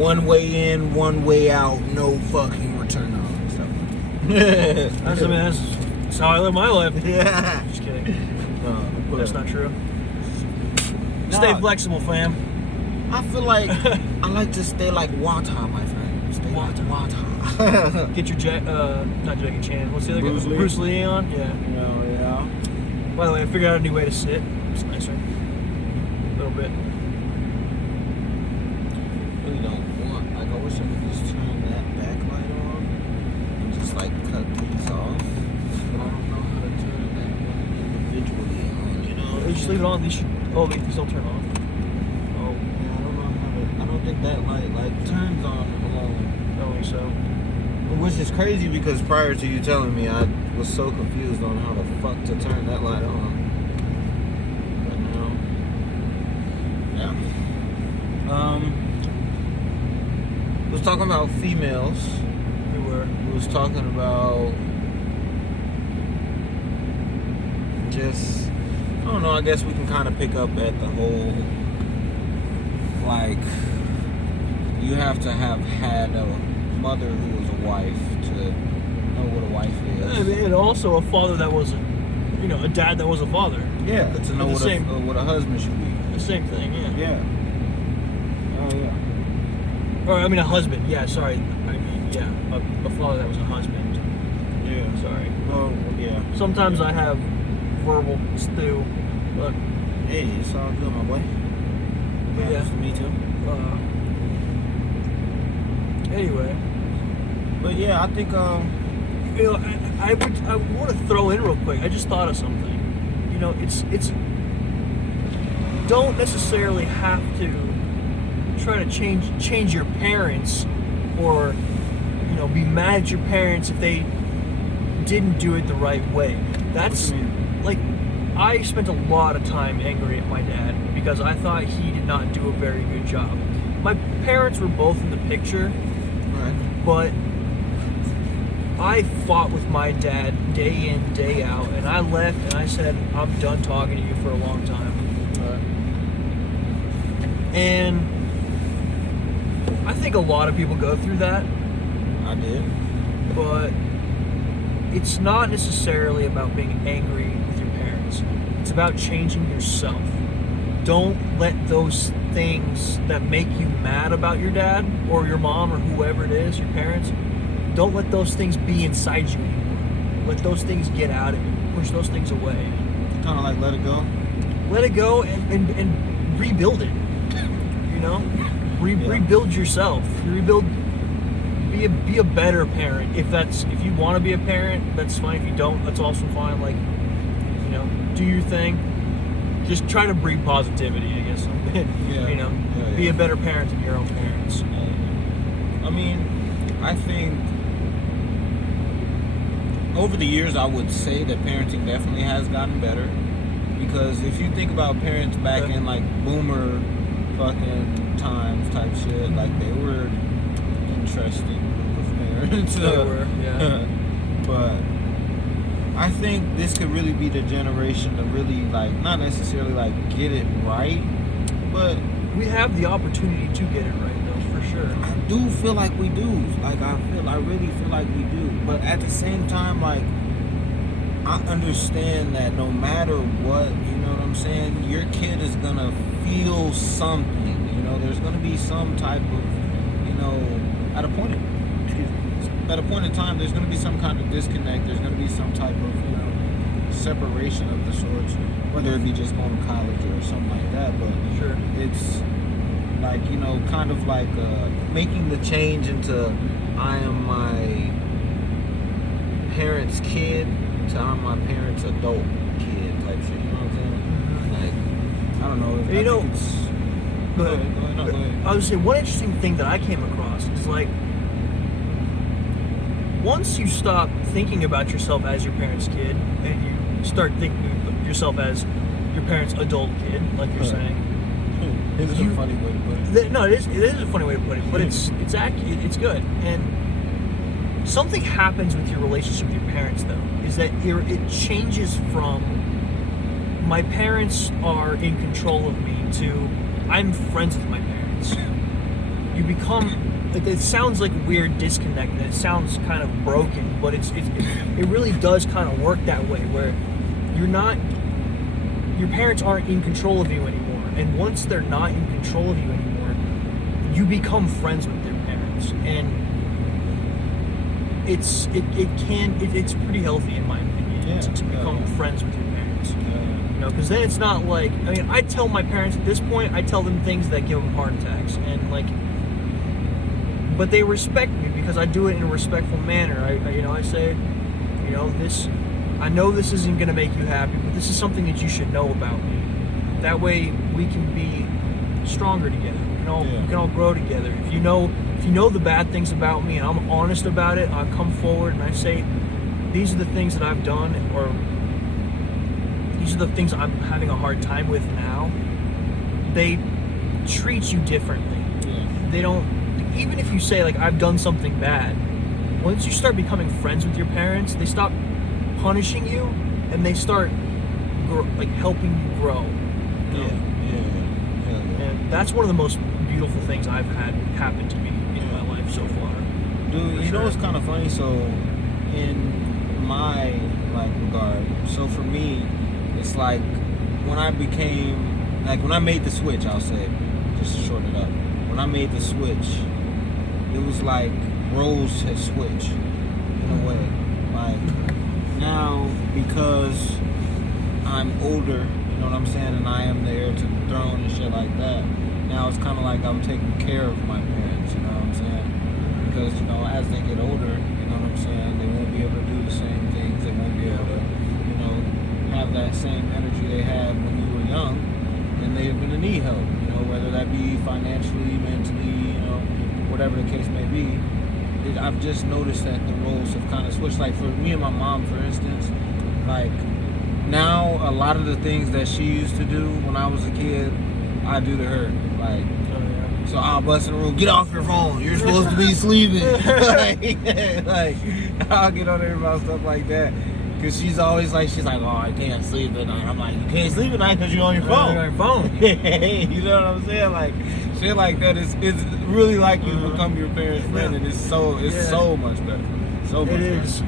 one way in, one way out, no fucking return on stuff. That's how I live my life. Yeah. Just kidding. That's not true. Stay flexible, fam. I feel like I like to stay like water, my friend. Stay like water. Get your not Jackie Chan. What's the other guy? Lee? Bruce Lee on? Yeah. Yeah. By the way, I figured out a new way to sit. It's nicer. A little bit. Really don't want. Like, I wish I could just turn that backlight on and just like cut these off. But I don't know how to turn that one individually on. You know? You just leave it on. These don't turn off. Oh, yeah, I don't know how to. I don't think that light like turns on alone. I don't think so. Which is crazy because prior to you telling me, I was so confused on how the fuck to turn that light on. But now, yeah. We was talking about females. We was talking about just, I don't know, I guess we can kind of pick up at the whole, like, you have to have had a mother who was a wife to know what a wife is. And also a father that was a dad that was a father. Yeah, to know what a husband should be. The same thing, yeah. Yeah. Oh, yeah. Or, I mean, a husband. Yeah, sorry. I mean, yeah, a father that was a husband. Yeah. Sorry. Oh, yeah. Sometimes I have verbal stew, but... Hey, it's all good, my boy. Yeah. Me too. Anyway. But yeah, I think, I want to throw in real quick. I just thought of something. You know, it's don't necessarily have to try to change your parents, or be mad at your parents if they didn't do it the right way. That's like, I spent a lot of time angry at my dad because I thought he did not do a very good job. My parents were both in the picture, right, but I fought with my dad day in, day out, and I left and I said, I'm done talking to you for a long time. right. And I think a lot of people go through that. I did. But it's not necessarily about being angry with your parents. It's about changing yourself. Don't let those things that make you mad about your dad or your mom or whoever it is, your parents, don't let those things be inside you anymore. Let those things get out of you. Push those things away. Kind of like let it go. Let it go and rebuild it. Rebuild yourself. Be a better parent. If you want to be a parent, that's fine. If you don't, that's also fine. Like, do your thing. Just try to breed positivity, I guess. Be a better parent than your own parents. I mean, I think over the years, I would say that parenting definitely has gotten better. Because if you think about parents back in like boomer fucking times type shit, like they were interesting group of parents. They were, yeah. But I think this could really be the generation to really, like, not necessarily like get it right, but we have the opportunity to get it right, though, for sure. I do feel like we do. Like, I really feel like we do. But at the same time, like, I understand that no matter what, you know what I'm saying, your kid is gonna feel something. There's gonna be some type of, at a point in time, there's gonna be some kind of disconnect. There's gonna be some type of, separation of the sorts, whether it be just going to college or something like that. But sure, it's like, kind of like making the change into I am my parents' kid to I'm my parents' adult kid type shit. You know what I'm saying? Like, I don't know. Go ahead. No, go ahead. I would say one interesting thing that I came across is, like, once you stop thinking about yourself as your parents' kid and you start thinking of yourself as your parents' adult kid, like you're saying. This is a funny way to put it. No, it is a funny way to put it, but it's accurate. It's good. And something happens with your relationship with your parents, though, is that it changes from my parents are in control of me to I'm friends with my parents. you become. It sounds like a weird disconnect, and it sounds kind of broken, but it really does kind of work that way, where your parents aren't in control of you anymore, and once they're not in control of you anymore, you become friends with their parents, and it's pretty healthy in my opinion to become friends with your parents. You know, because then it's not like, I mean, I tell my parents at this point, I tell them things that give them heart attacks, and like, but they respect me because I do it in a respectful manner. I say, you know, I know this isn't going to make you happy, but this is something that you should know about me. That way we can be stronger together. We can all grow together. If you know the bad things about me and I'm honest about it, I come forward and I say, these are the things that I've done, or these are the things I'm having a hard time with now. They treat you differently. They don't, even if you say like, I've done something bad, once you start becoming friends with your parents, they stop punishing you and they start helping you grow. You know? And that's one of the most beautiful things I've had happen to me in my life so far. Dude, you know what's kind of funny? So, in my regard, so for me, it's like when I made the switch, I'll say, just to shorten it up. When I made the switch, it was like roles had switched in a way. Like now, because I'm older, you know what I'm saying, and I am the heir to the throne and shit like that. Now it's kind of like I'm taking care of my parents, you know what I'm saying? Because, you know, as they get older, you know what I'm saying, they won't be able to do the same things. They won't be able to, you know, have that same energy they had when you were young, and they're going to need help, you know, whether that be financially, mentally, you know, whatever the case may be. I've just noticed that the roles have kind of switched. Like for me and my mom, for instance, like now a lot of the things that she used to do when I was a kid, I do to her. Like, so I'll bust in the room, get off your phone, you're supposed to be sleeping. like I'll get on her about stuff like that. Cause she's always like, oh, I can't sleep at night. I'm like, you can't sleep at night because you're on your phone. You're on your phone. You know what I'm saying? Like, shit like that is really like you to become your parents' friend, and it's so much better. So much better. It is.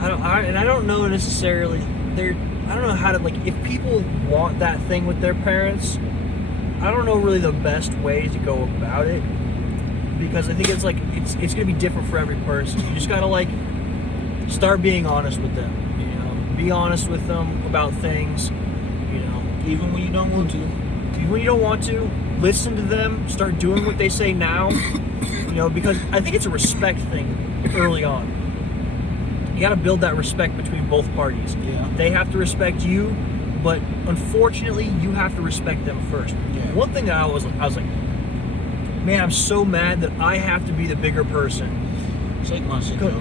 I don't know necessarily. I don't know how to, like, if people want that thing with their parents, I don't know really the best way to go about it, because I think it's like it's gonna be different for every person. You just gotta like start being honest with them. You know, be honest with them about things. You know, even when you don't want to. Even when you don't want to, listen to them. Start doing what they say now. You know, because I think it's a respect thing early on. You got to build that respect between both parties. Yeah. They have to respect you, but unfortunately, you have to respect them first. Yeah. One thing that I was like, man, I'm so mad that I have to be the bigger person. Shake my shit, bro.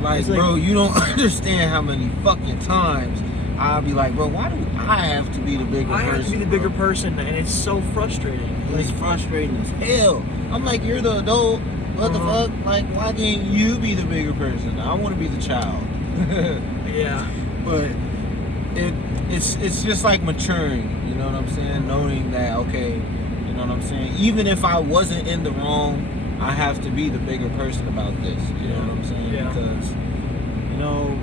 Like, bro, you don't understand how many fucking times I'll be like, bro, why do I have to be the bigger person? I have to be the bigger person, and it's so frustrating. It's frustrating as hell. I'm like, you're the adult. What the fuck? Like, why can't you be the bigger person? I want to be the child. Yeah. But it's just like maturing, you know what I'm saying? Knowing that, okay, you know what I'm saying? Even if I wasn't in the wrong, I have to be the bigger person about this. You know what I'm saying? Yeah. Because, you know,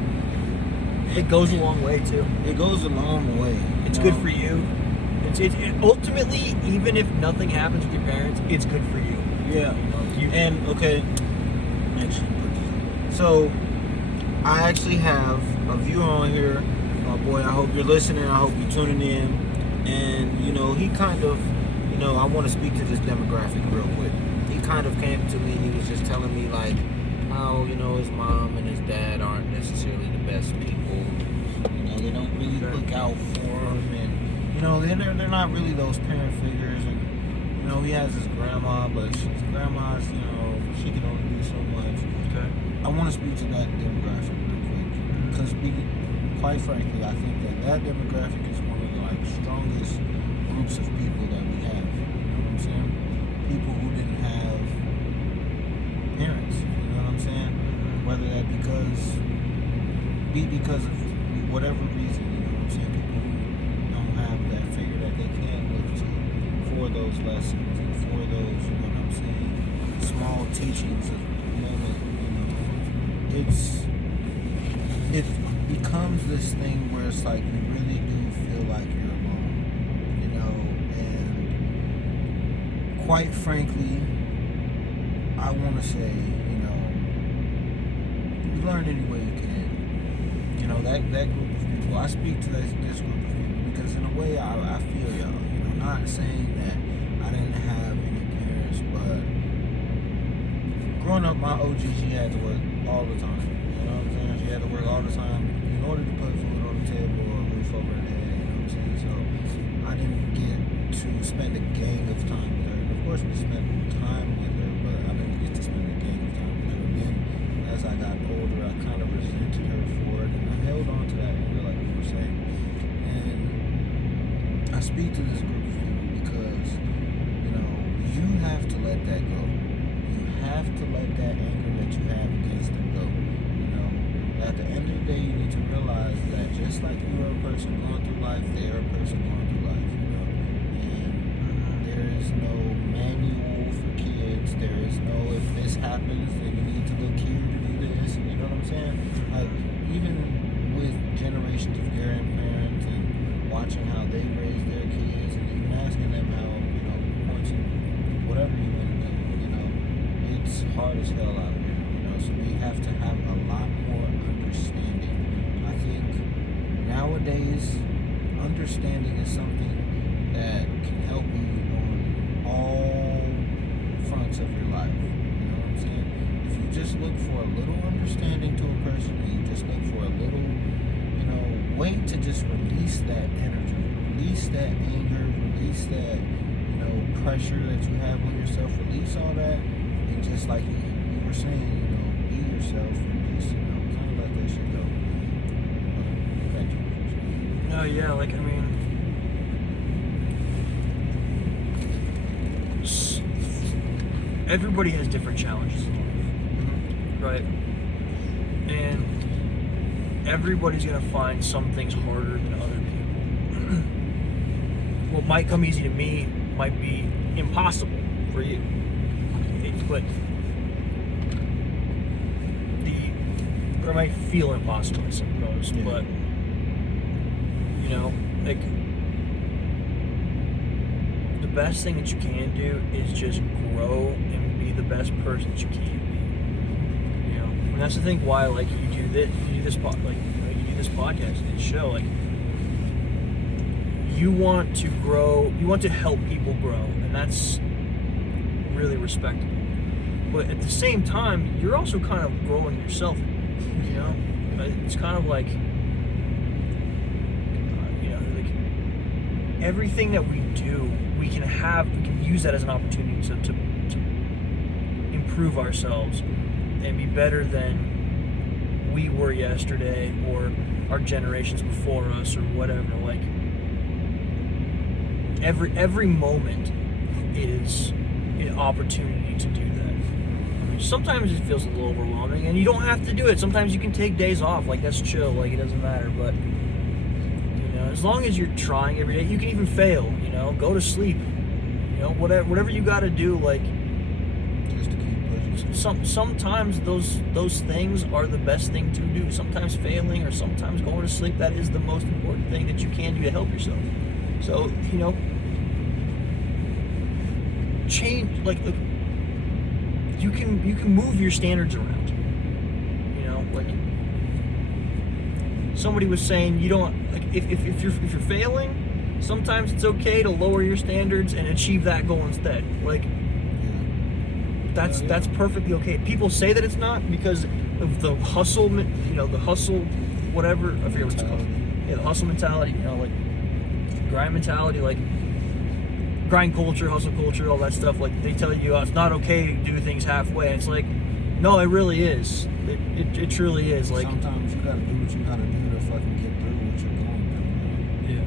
it goes a long way too. It goes a long way. It's good for you. It ultimately, even if nothing happens with your parents, it's good for you. Yeah. And okay, so I actually have a viewer on here. My boy, I hope you're listening. I hope you're tuning in. And you know, he kind of, you know, I want to speak to this demographic real quick. He kind of came to me and he was just telling me like how, you know, his mom and his dad aren't necessarily the best people. You know, they don't really look out for him, and you know, they're not really those parent figures. And you know, he has his grandma, but his grandma's, you know, she can only do so much. Okay. I want to speak to that demographic real quick, because quite frankly, I think that demographic is one of the like strongest groups of people that we have. You know what I'm saying? People who didn't have parents. You know what I'm saying? Whether that be because of whatever reason. You know what I'm saying? People who don't have that figure that they can look to for those lessons and for those, you know what I'm saying, small teachings of moment, you know, it becomes this thing where it's like you really do feel like you're alone, you know, and quite frankly, I want to say, you know, you learn any way you can. You know, that group of people, I speak to this group of people because in a way I feel y'all, you know, not saying that I didn't have any parents, but growing up, my OG, she had to work all the time, you know what I'm saying? She had to work all the time in order to put food on the table or a roof over her head, you know what I'm saying? So I didn't get to spend a gang of time with her. And of course we spent time with her, but I didn't get to spend a gang of time with her. And then as I got older, I kind of resented her for it, and I held on to that anger, like we were saying. And I speak to this group of people because, you know, you have to let that go. You have to let that anger that you have against them go. You know, at the end of the day, you need to realize that just like you are a person going through life, they are a person going through life, you know. And there is no manual for kids. There is no, if this happens, then you need to look here to do this. You know what I'm saying? Like, even with generations of grandparents and watching how they raise their kids and even asking them how, you know, pointing whatever you want to do, you know, it's hard as hell out here, you know, so we have to have a lot more understanding. I think nowadays, understanding is something that can help you on all fronts of your life, you know what I'm saying? If you just look for a little understanding to a person, and you just look for a little, you know, way to just release that energy, release that anger, release that, you know, pressure that you have on yourself, release all that, and just like you were saying, you know, be yourself and just, you know, kind of let that shit go. Back to you. No, yeah, like, I mean, everybody has different challenges in life, right? And everybody's gonna find some things harder than other people. What might come easy to me might be impossible for you. But or it might feel impossible, I suppose. Yeah. But you know, like, the best thing that you can do is just grow and be the best person that you can be. You know, and that's the thing why, like, you do this podcast, this show, like, you want to grow, you want to help people grow, and that's really respectable. But at the same time, you're also kind of growing yourself, you know? It's kind of like, you know, like, everything that we do, we can use that as an opportunity to improve ourselves and be better than we were yesterday or our generations before us or whatever. Like, every moment is an opportunity to do that. Sometimes it feels a little overwhelming, and you don't have to do it. Sometimes you can take days off, like, that's chill, like, it doesn't matter. But, you know, as long as you're trying every day, you can even fail, you know, go to sleep, you know, whatever you got to do, like, Just to keep pushing. Sometimes those things are the best thing to do. Sometimes failing or sometimes going to sleep, that is the most important thing that you can do to help yourself. So, you know, change, like you can move your standards around. You know, like, somebody was saying, you don't, like, if you're failing, sometimes it's okay to lower your standards and achieve that goal instead. Like, that's perfectly okay. People say that it's not because of the hustle, you know, the hustle, whatever, I forget what it's called. Yeah, the hustle mentality, you know, like, grind mentality, like, grind culture, hustle culture, all that stuff. Like, they tell you it's not okay to do things halfway. It's like, no, it really is. It truly is. Like, sometimes you gotta do what you gotta do to fucking get through what you're going through. Yeah.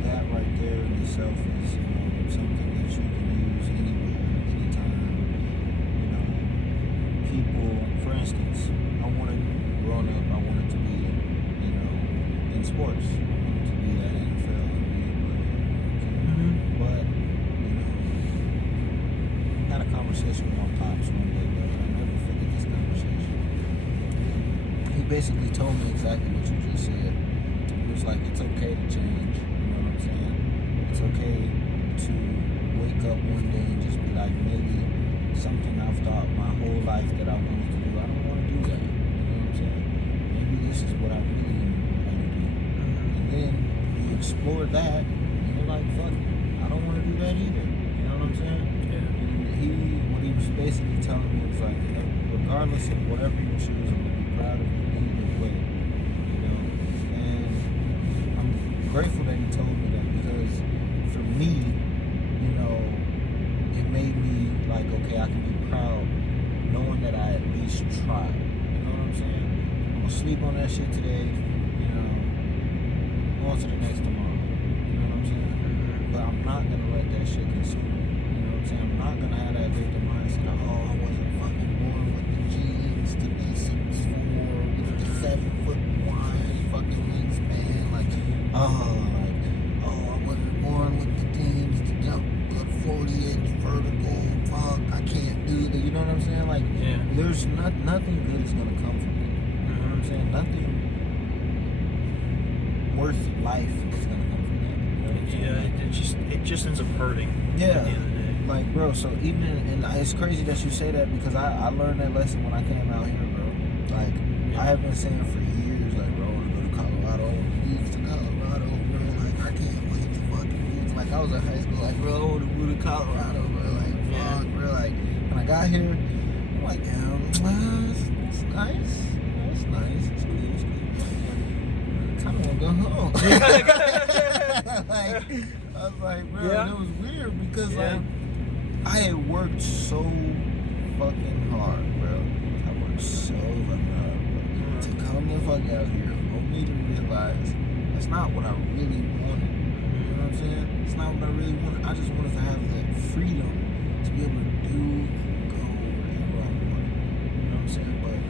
And that right there in itself is, you know, something that you can use anywhere, anytime. You know, people, for instance, growing up, I wanted to be, you know, in sports. I wanted to be that NFL NBA player. basically told me exactly what you just said. He was like, it's okay to change. You know what I'm saying? It's okay to wake up one day and just be like, maybe something I've thought my whole life that I wanted to do, I don't want to do that. You know what I'm saying? Maybe this is what I really want to do. And then you explore that, and you're like, fuck it, I don't want to do that either. You know what I'm saying? And what he was basically telling me was like, regardless of whatever you choose, I'm gonna be proud of you either way. You know? And I'm grateful that he told me that, because for me, you know, it made me like, okay, I can be proud knowing that I at least tried. You know what I'm saying? I'm gonna sleep on that shit today, you know, on to the next tomorrow. You know what I'm saying? But I'm not gonna let that shit consume me. You know what I'm saying? I'm not gonna have that victim mindset of, oh, I wasn't fucking born with the genes to be 6'4", with the 7'1" fucking wingspan. Like, I wasn't born with the genes to jump a 40-inch vertical. Fuck, I can't do that. You know what I'm saying? Like, there's nothing good is gonna come from it. You know what I'm saying? Nothing worth life is gonna come from that. You know what I'm saying? It just ends up hurting. Yeah. At the end of the day. Like, bro, so even, and it's crazy that you say that, because I learned that lesson when I came out here, bro. Like, I have been saying for years, like, bro, I want to go to Colorado, I want to move to Colorado, bro. Like, I can't wait to fucking move. Like, I was in high school, like, bro, I want to move to Colorado, bro. Like, fuck, bro. Like, when I got here, I'm like, yeah, it's nice. You know, it's nice. It's cool. It's cool. I kind of want to go home. Like, I was like, bro, and it was weird because, like, I had worked so fucking hard, bro. I worked so fucking hard, bro. To come the fuck out here, only to realize that's not what I really wanted. You know what I'm saying? It's not what I really wanted. I just wanted to have that freedom to be able to do and go wherever I wanted. You know what I'm saying? But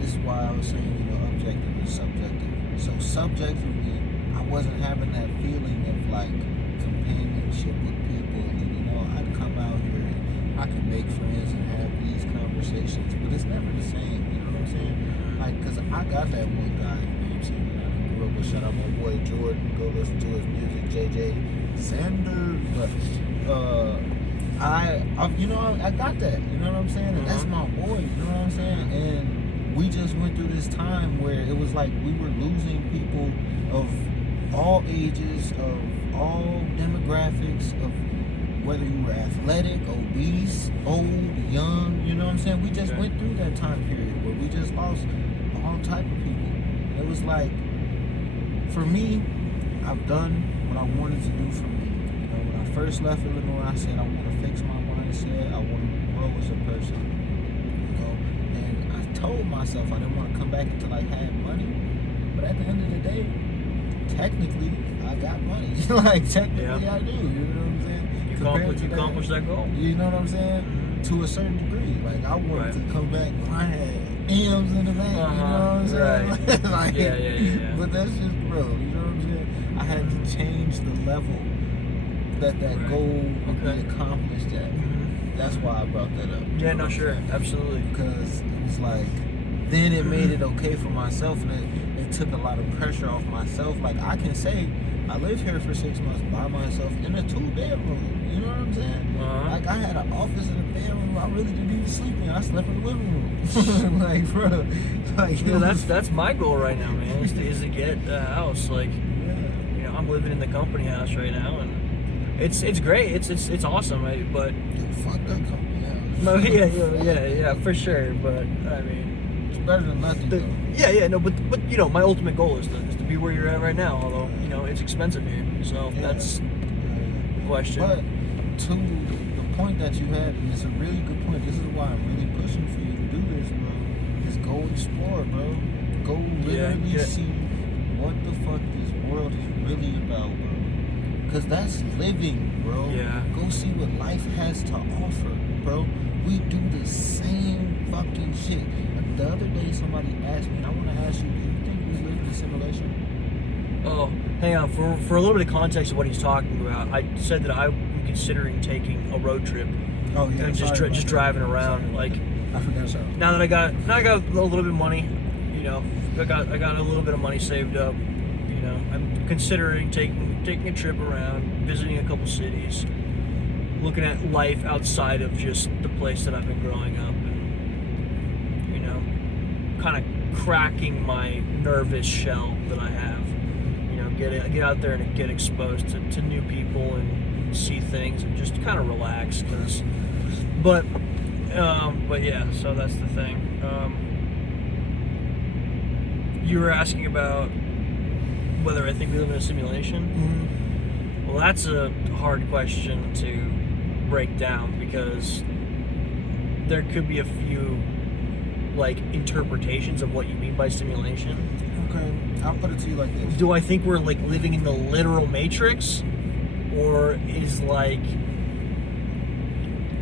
this is why I was saying, you know, objective and subjective. So subjectively, I wasn't having that feeling of like companionship with people, and you know, I'd come out here and I could make friends and have these conversations, but it's never the same. You know what I'm saying? Like, cause I got that one guy, you know what I'm saying? I grew up with, shout out my boy Jordan, go listen to his music, JJ Sanders. But I got that. You know what I'm saying? And that's my boy. You know what I'm saying? And we just went through this time where it was like we were losing people of all ages, of all demographics, of whether you were athletic, obese, old, young, you know what I'm saying? We just went through that time period where we just lost all type of people. It was like, for me, I've done what I wanted to do for me. You know, when I first left Illinois, I said I want to fix my mindset, I want to grow as a person. You know, and I told myself I didn't want to come back until I had money. But at the end of the day, technically, I got money. Like, technically, I do. You know what I'm saying? You accomplished that goal. You know what I'm saying? To a certain degree. Like, I wanted to come back when I had M's in the bank. You know what I'm saying? Like, yeah. But that's just, bro. You know what I'm saying? I had to change the level that goal would be accomplished at. That's why I brought that up. Yeah, no, sure. Absolutely. Because it was like, then it made it okay for myself, and it took a lot of pressure off myself. Like, I can say I lived here for 6 months by myself in a 2-bedroom. You know what I'm saying? Like, I had an office and a bedroom I really didn't even sleep in. I slept in the living room. Like, bro, like, that's my goal right now, man. Is to get a house. Like, you know, I'm living in the company house right now, and it's great. It's awesome, right? But fuck that company house. No, yeah, for sure. But I mean, it's better than nothing. But you know, my ultimate goal is to be where you're at right now. Although, you know, it's expensive here, so that's the question. But to the point that you had, and it's a really good point. This is why I'm really pushing for you to do this, bro. Is go explore, bro. Go literally see what the fuck this world is really about, bro. Cause that's living, bro. Yeah. Go see what life has to offer, bro. We do the same fucking shit. The other day, somebody asked me, and I want to ask you, do you think we live in a simulation? Oh, hang on. For a little bit of context of what he's talking about, I said that I'm considering taking a road trip. Oh yeah. And just driving around. Like, I forgot. Sorry. Now that I got a little bit of money, you know, I got a little bit of money saved up. You know, I'm considering taking a trip around, visiting a couple cities, looking at life outside of just the place that I've been growing up, and, you know, kind of cracking my nervous shell that I have. You know, get out there and get exposed to new people and see things and just kind of relax. But yeah, so that's the thing. You were asking about whether I think we live in a simulation. Mm-hmm. Well, that's a hard question to break down because there could be a few like interpretations of what you mean by simulation. Okay, I'll put it to you like this. Do I think we're like living in the literal matrix, or is like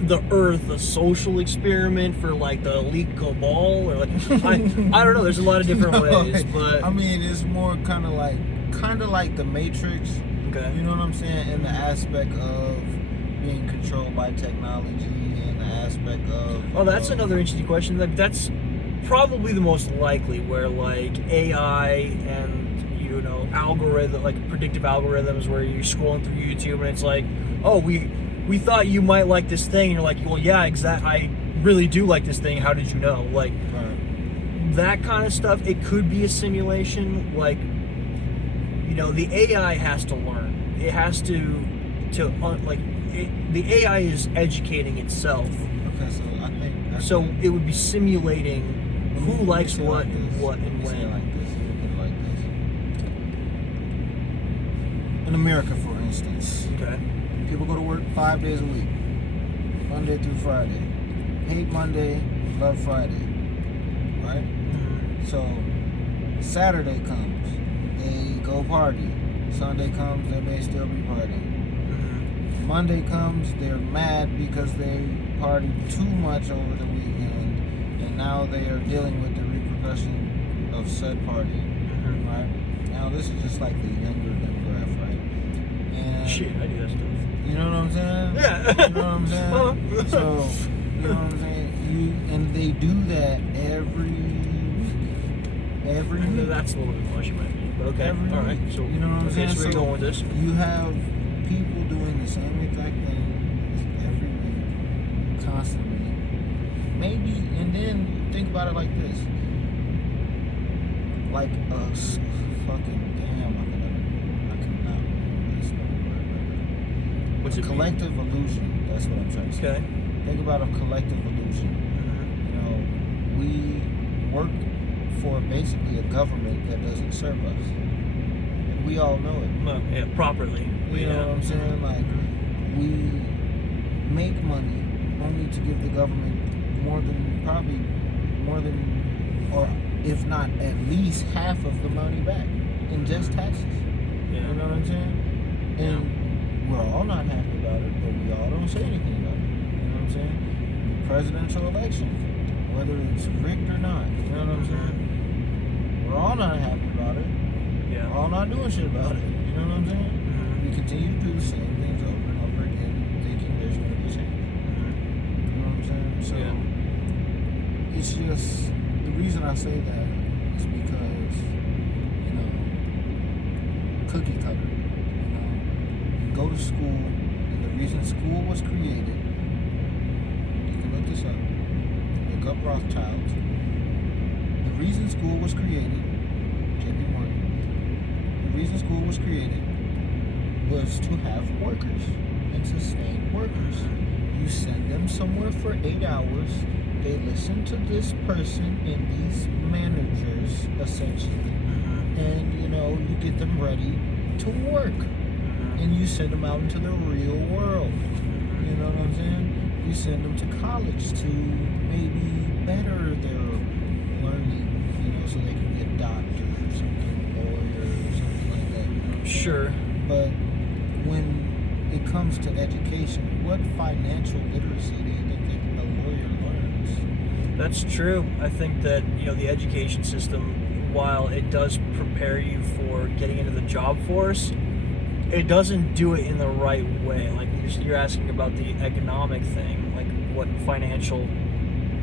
the Earth a social experiment for like the elite cabal, or like I don't know. There's a lot of different ways, but I mean, it's more kind of like the Matrix. okay. You know what I'm saying? In the aspect of being controlled by technology, and the aspect of That's another interesting question. Like that's probably the most likely, where like AI and you know like predictive algorithms, where you're scrolling through YouTube and it's like, oh, we thought you might like this thing, and you're like, well, yeah, exactly. I really do like this thing. How did you know? Like that kind of stuff. It could be a simulation. Like, you know, the AI has to learn. It has to the AI is educating itself. Okay, so I think So it would be simulating who likes what and what and Let me say it when. like this. Let me put it like this. In America, for instance, Okay. people go to work 5 days a week, Monday through Friday. Hate Monday, love Friday, right? Mm-hmm. So Saturday comes, they go party. Sunday comes, they may still be partying. Mm-hmm. Monday comes, they're mad because they partied too much over the weekend, and now they are dealing with the repercussion of said party, Mm-hmm. right? Now this is just like the younger demographic, right? And Shit, I do that stuff. you know what I'm saying? Yeah. You know what I'm saying? So, you know what I'm saying? And they do that every week. That's a little bit much, maybe. But okay. Every All right. week. So You know what I'm saying? So where you So going with this? You have people doing the same exact thing every week, constantly. Maybe, and then think about it like this. Like fucking damn, I cannot remember this word. What's A it mean? collective illusion. That's what I'm trying to say. Okay. Think about a collective illusion. Mm-hmm. You know, we work for basically a government that doesn't serve us. And we all know it. Well, yeah, properly. You know what I'm saying? Like, we make money only to give the government or if not at least half of the money back in just taxes. Yeah. You know what I'm saying? And we're all not happy about it, but we all don't say anything about it. You know what I'm saying? Presidential election, whether it's rigged or not. You know what I'm saying? We're all not happy about it. Yeah. We're all not doing shit about it. You know what I'm saying? Mm-hmm. We continue to do the same things over and over again, thinking there's going to be change. You know what I'm saying? So it's just the reason I say that is because, you know, cookie cutter. You know, you go to school, and the reason school was created, you can look this up. Look up Rothschilds. The reason school was created, J.P. Morgan. The reason school was created was to have workers and sustain workers. You send them somewhere for 8 hours. They listen to this person and these managers, essentially. And, you know, you get them ready to work. And you send them out into the real world. You know what I'm saying? You send them to college to maybe better their learning, you know, so they can get doctors or something, lawyers, something like that. You know? Sure. But when it comes to education, what financial literacy do you think that a lawyer learns? That's true. I think that, you know, the education system, while it does prepare you for getting into the job force, it doesn't do it in the right way. Like you're asking about the economic thing, like what financial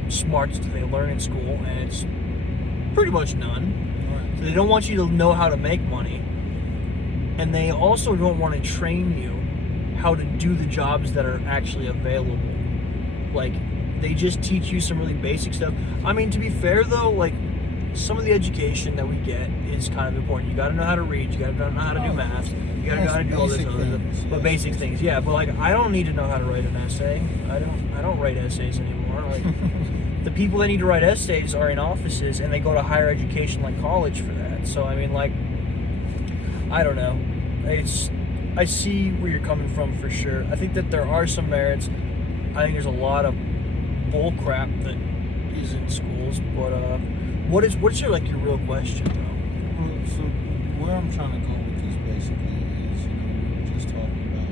smarts do they learn in school, and it's pretty much none. Right. So they don't want you to know how to make money, and they also don't want to train you how to do the jobs that are actually available. Like, they just teach you some really basic stuff. I mean, to be fair though, like, some of the education that we get is kind of important. You got to know how to read. You got to know how to do math. You got to know how to do all this other stuff. But basic things, yeah. But like, I don't need to know how to write an essay. I don't write essays anymore. Like, the people that need to write essays are in offices, and they go to higher education like college for that. So I mean, like, I don't know. I see where you're coming from for sure. I think that there are some merits. I think there's a lot of bull crap that is in schools, but what's your real question though? Well, so where I'm trying to go with this basically is, we were just talking about,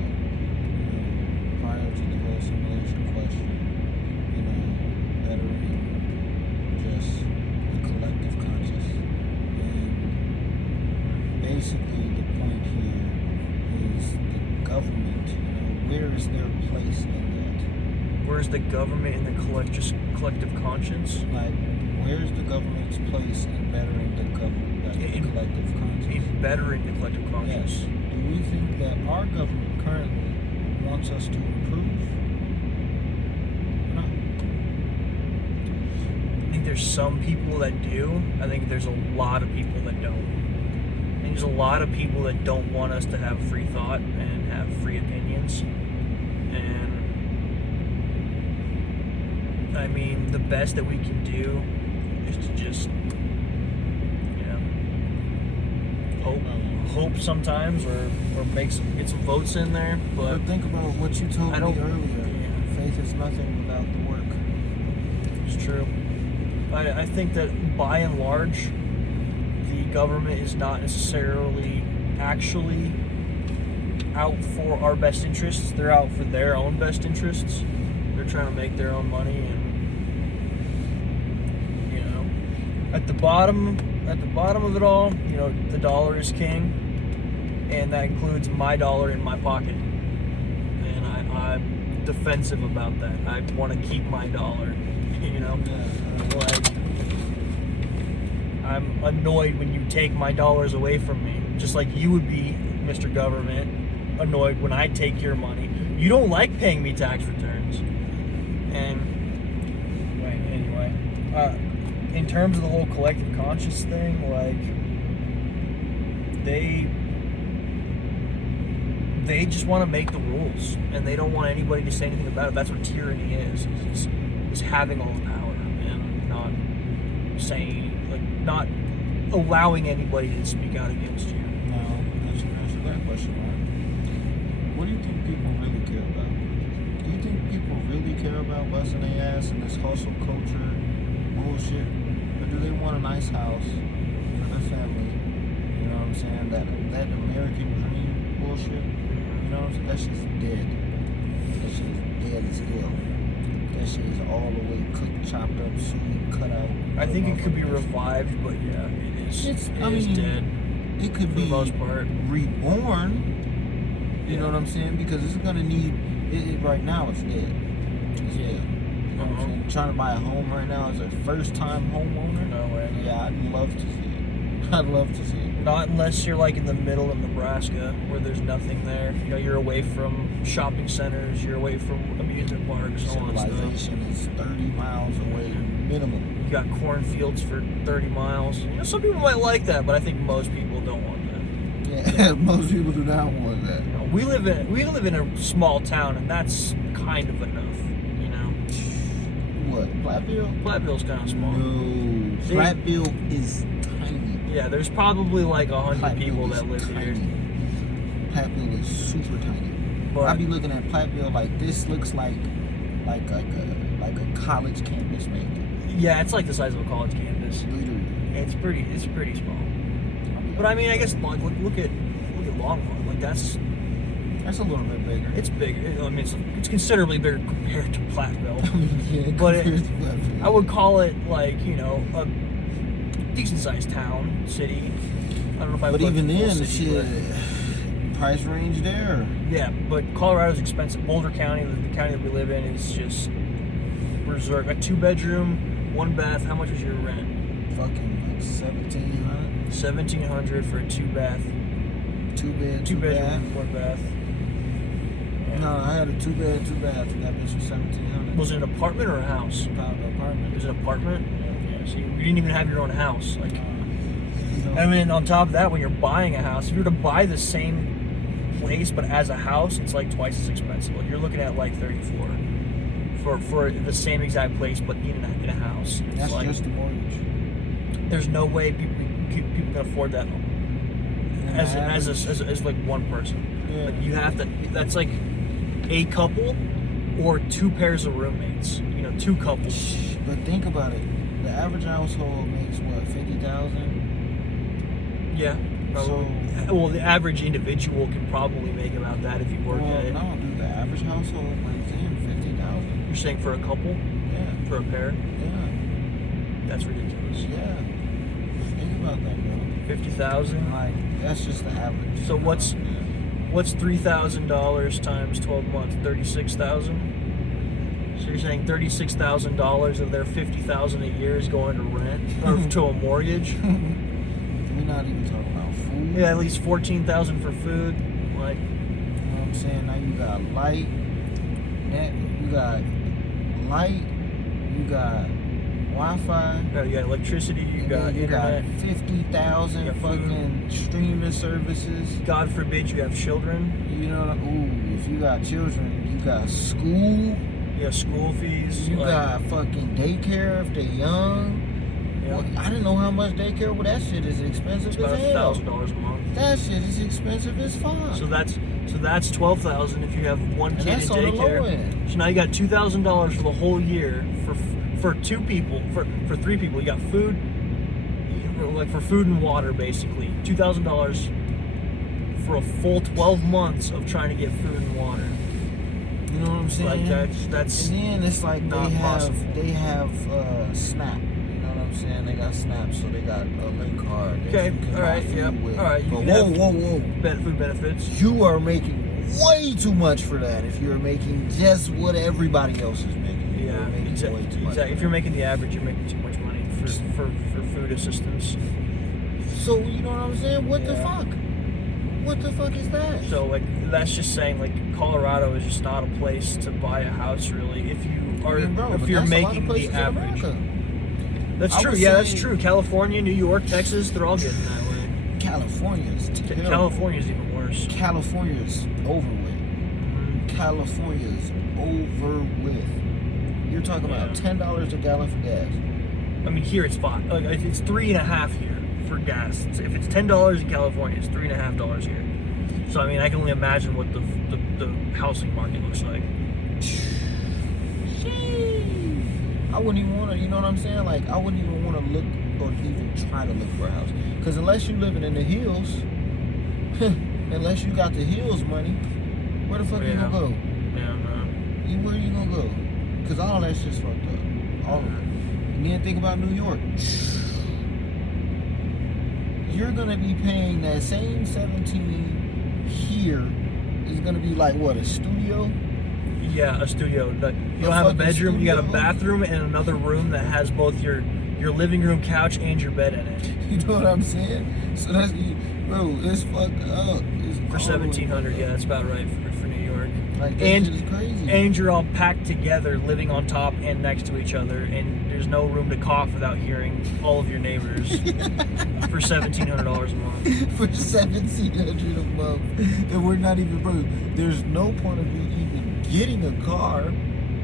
prior to the whole simulation question, bettering just the collective conscious. And basically the point here is the government, where is their place in that? Where's the government in the collective conscience? Like, where's the government's place in bettering the collective conscience? In bettering the collective conscience. Yes. Do we think that our government currently wants us to improve? No. I think there's some people that do. I think there's a lot of people that don't. I think there's a lot of people that don't want us to have free thought and have free opinions. And I mean, the best that we can do is to just, hope sometimes, or get some votes in there. But think about what you told me earlier. Yeah. Faith is nothing without the work. It's true. I think that by and large, the government is not necessarily actually out for our best interests. They're out for their own best interests. They're trying to make their own money, and at the bottom of it all, the dollar is king, and that includes my dollar in my pocket. And I'm defensive about that. I want to keep my dollar. Like, I'm annoyed when you take my dollars away from me, just like you would be, Mr. Government, annoyed when I take your money. You don't like paying me tax returns. And anyway, in terms of the whole collective conscious thing, like, they just want to make the rules, and they don't want anybody to say anything about it. That's what tyranny is having all the power and not saying, not allowing anybody to speak out against you. No, that's a great question, Mark. What do you think people really care about? Do you think people really care about busting their ass in this hustle culture bullshit? Or do they want a nice house for their family? You know what I'm saying? That American dream bullshit, that shit's dead. That shit is dead as hell. That shit is all the way cooked, chopped up, sweet, cut out. I think it could be revived, but yeah, it is dead. It could for be the most part reborn. You know what I'm saying? Because it's gonna need it right now. It's dead. It's dead. You know what I'm saying? Trying to buy a home right now as a first-time homeowner. No way. Yeah, I'd love to see it. I'd love to see it. Not unless you're like in the middle of Nebraska, where there's nothing there. You're away from shopping centers. You're away from amusement parks. Civilization is 30 miles away minimum. You got cornfields for 30 miles. Some people might like that, but I think most people don't want that. Yeah, most people do not want that. We live in a small town, and that's kind of enough. What? Platteville? Platteville's kind of small. No, Platteville is tiny. Yeah, there's probably like 100 people that live tiny. here. Platteville is super tiny. But I be looking at Platteville like this looks like a college campus maybe. Yeah, it's like the size of a college campus. Literally. It's pretty small. But I mean, I guess like look at Longmont. Like that's a little bit bigger. It's bigger. I mean, it's considerably bigger compared to Platteville. Yeah, but I would call it like a decent sized town, city. I don't know if I would. But even then, shit, price range there. Yeah, but Colorado's expensive. Boulder County, the county that we live in, is just reserved. A 2-bedroom, 1 bath. How much is your rent? fucking like 1,700. 1,700 for a 2-bath. 2-bed, 2 bath. 1 bath. Yeah. No, I had a 2-bed, 2 bath. That bitch was 1,700. Was it an apartment or a house? Apartment. It was an apartment? Yeah. So you didn't even have your own house. Like, No. I mean, on top of that, when you're buying a house, if you were to buy the same place but as a house, it's like twice as expensive. Like, you're looking at like 34 for the same exact place but in a house. It's That's like, just the mortgage. there's no way people can afford that as like one person. Yeah. Like, you have to. That's like a couple or 2 pairs of roommates. 2 couples. But think about it. The average household makes what, 50,000? Yeah. Probably. Well, the average individual can probably make about that if you work at it. No, dude. The average household makes in 50,000. You're saying for a couple? Yeah. For a pair? Yeah. That's ridiculous. Yeah. Think about that, bro. 50,000. Like, that's just the average. So what's $3,000 times 12 months? 36,000. So you're saying $36,000 of their 50,000 a year is going to rent or to a mortgage? We're not even talking about food. Yeah, at least 14,000 for food. Like, You know what I'm saying? Now you got light. You got light. You got Wi-Fi. you got electricity. You got You internet. got 50,000 You got fucking streaming services. God forbid you have children. You know, if you got children, you got school. You got school fees. You like, got fucking daycare if they're young. yeah, Well, I didn't know how much daycare. Well, that shit is expensive it's about as hell. $1,000 a month. That shit is expensive as fuck. So that's $12,000 if you have one And kid in that's on the low daycare. end. So now you got $2,000 for the whole year for 2 people. For 3 people, you got food, like for food and water, basically $2,000 for a full 12 months of trying to get food and water. You know what I'm saying? Like that's And then it's like not possible. they have Snap. You know what I'm saying? They got Snap, so they got a link card. that Okay, you can all right, buy food yeah, with. all right, you But can whoa, have- food benefits. you are making way too much for that. If you're making just what everybody else is making, you're Yeah, making way too much. exactly. If you're making the average, you're making too much money for food assistance. So you know what I'm saying? What the Yeah. fuck? What the fuck is that? So like that's just saying like Colorado is just not a place to buy a house really if you are I mean, bro, if but you're that's a lot of making places the in average. America. That's I true. would Yeah, that's say- true. California, New York, Texas, they're all getting that way. California's terrible. California's even worse. California's over with. California's over with. You're talking about $10 a gallon for gas. I mean, here it's $5. Like it's $3.50 here for gas. If it's $10 in California, it's $3.50 here. So I mean, I can only imagine what the housing market looks like. I wouldn't even want to, you know what I'm saying? Like, I wouldn't even want to look or even try to look for a house. Because unless you're living in the hills, unless you got the hills money, where the fuck you gonna go? Yeah, Where you gonna go? Because all that shit's fucked up. All of it. And then think about New York. You're gonna be paying that same 17 here is gonna be like what, a studio? Yeah, a studio. Like, you A don't have a fucking bedroom. You got a studio? bathroom and another room that has both your living room, couch, and your bed in it You know what I'm saying? So that's, bro, it's fucked up. It's for all the way $1,700. fucked Yeah, up. that's about right for New York. Like, that And shit is crazy. and you're all packed together, living on top and next to each other, and there's no room to cough without hearing all of your neighbors for $1,700 a month. For $1,700 a month, and we're not even, bro. There's no point of you even getting a car.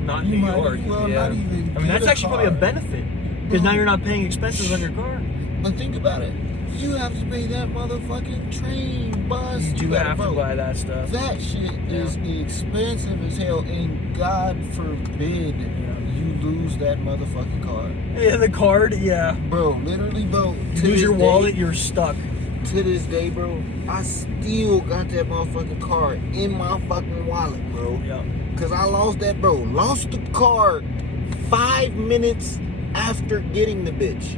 Not You New might York. as well Yeah. not even I mean, get that's a actually probably a car. benefit because now you're not paying expenses on your car. But think about it. You have to pay that motherfucking train, bus. You do gotta, have to bro, buy that stuff. That shit is expensive as hell, and God forbid you lose that motherfucking car. Yeah, the card. Yeah. Bro, literally, bro. You lose your wallet, you're stuck. To this day, bro, I still got that motherfucking card in my fucking wallet, bro. Yeah. Cause I lost that, bro. Lost the card 5 minutes after getting the bitch.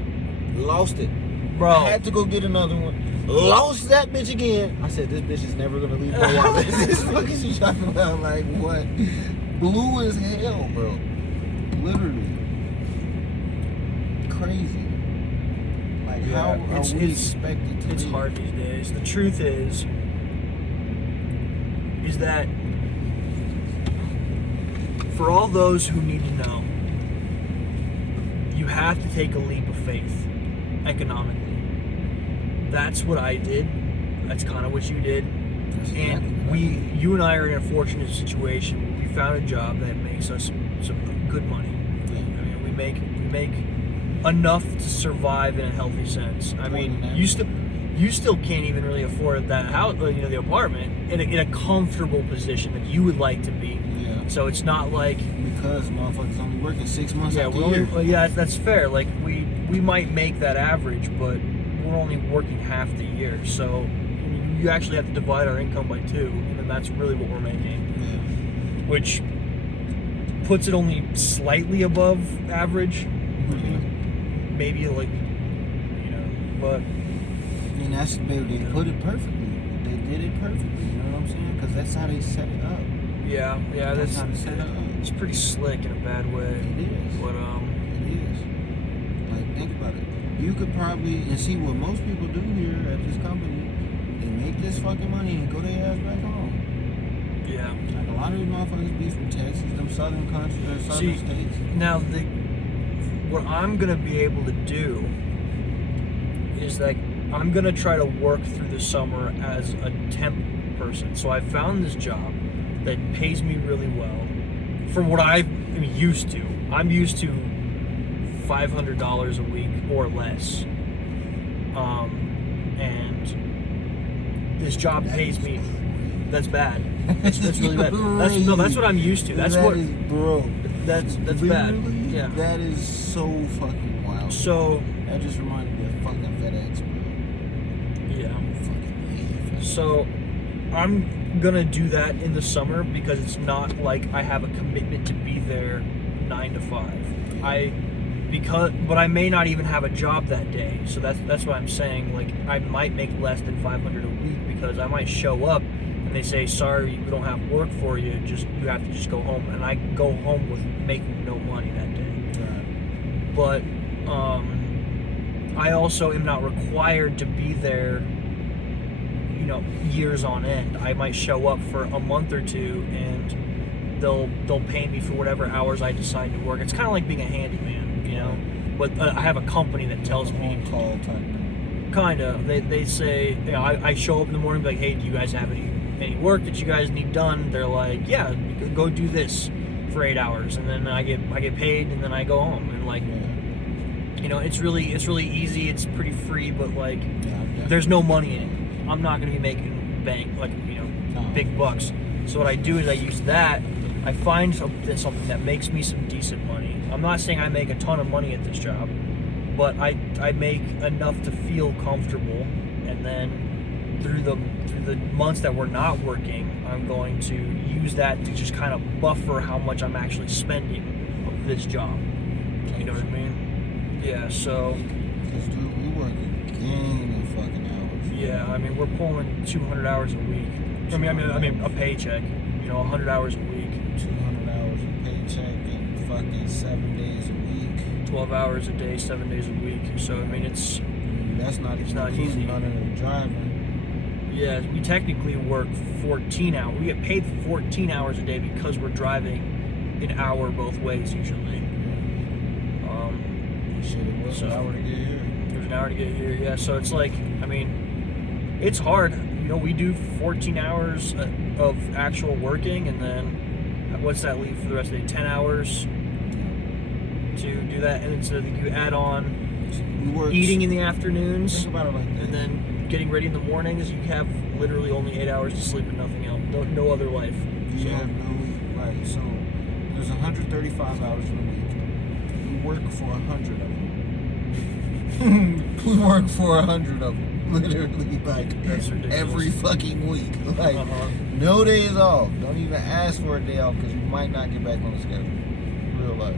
Lost it. Bro. I had to go get another one. Lost that bitch again. I said, this bitch is never gonna leave my wallet. This fuck is you talking about? Like what? Blue as hell, bro. Literally. Crazy. how Yeah, are we expected to It's be? hard these days. The truth is that for all those who need to know, you have to take a leap of faith economically. That's what I did. That's kind of what you did. And you and I are in a fortunate situation. We found a job that makes us some good money. Yeah. I mean, we make enough to survive in a healthy sense. I mean, you still can't even really afford that house, the apartment in a comfortable position that you would like to be. Yeah. So it's not like Because motherfuckers only working 6 months out the we're year. yeah, that's fair. Like we might make that average, but we're only working half the year. So you actually have to divide our income by 2, and then that's really what we're making, Yeah. which puts it only slightly above average. Maybe like, but I mean, they put it perfectly. They did it perfectly. You know what I'm saying? Because that's how they set it up. yeah, That's how they set it up. it's pretty slick in a bad way. It is. But It is. Like, think about it. You could probably, and see what most people do here at this company, they make this fucking money and go their ass back home. yeah. Like, a lot of these motherfuckers be from Texas, them southern countries, or southern states. Now what I'm gonna be able to do is that I'm gonna try to work through the summer as a temp person. So I found this job that pays me really well for what I'm used to. I'm used to $500 a week or less, and this job pays me. That's bad. That's really bad. That's what I'm used to. That's what. Is, bro. That's Literally, bad. Yeah. That is so fucking wild. So That just reminded me of fucking FedEx, bro. yeah. Fucking hate FedEx. So I'm gonna do that in the summer because it's not like I have a commitment to be there 9 to 5. But I may not even have a job that day. So that's why I'm saying, like, I might make less than $500 a week because I might show up and they say, sorry, we don't have work for you. You have to just go home, and I go home with making no money that day. Right. But I also am not required to be there, years on end. I might show up for a month or 2, and they'll pay me for whatever hours I decide to work. It's kind of like being a handyman, But I have a company that tells me. On-call type. Kinda. They say, I show up in the morning, and be like, hey, do you guys have any work that you guys need done? They're like, yeah, go do this for 8 hours, and then I get paid, and then I go home, and like. It's really easy. It's pretty free, but like, there's no money in it. I'm not going to be making bank, big bucks. So what I do is I use that. I find something that makes me some decent money. I'm not saying I make a ton of money at this job, but I make enough to feel comfortable. And then through the months that we're not working, I'm going to use that to just kind of buffer how much I'm actually spending of this job. You know what I mean? Yeah, so. Because, dude, we work a gang of fucking hours. Yeah, I mean, we're pulling 200 hours a week. I mean, a paycheck. 100 hours a week. 200 hours a paycheck and fucking 7 days a week. 12 hours a day, 7 days a week. So, I mean, That's not It's not easy. None of the driving. yeah, we technically work 14 hours. We get paid 14 hours a day because we're driving an hour both ways usually. Shit, it was an hour to get here. There's an hour to get here, yeah. So it's like, I mean, it's hard. We do 14 hours of actual working, and then what's that leave for the rest of the day? 10 hours to do that, and then so you add on eating in the afternoons, Think about it like this. and then getting ready in the mornings. You have literally only 8 hours to sleep and nothing else. No other life. You have no, right, so there's 135 hours in a week. We work for 100 of them. We work for 100 of them. Literally, like, That's ridiculous. every fucking week. Like, no days off. Don't even ask for a day off because you might not get back on the schedule. Real life.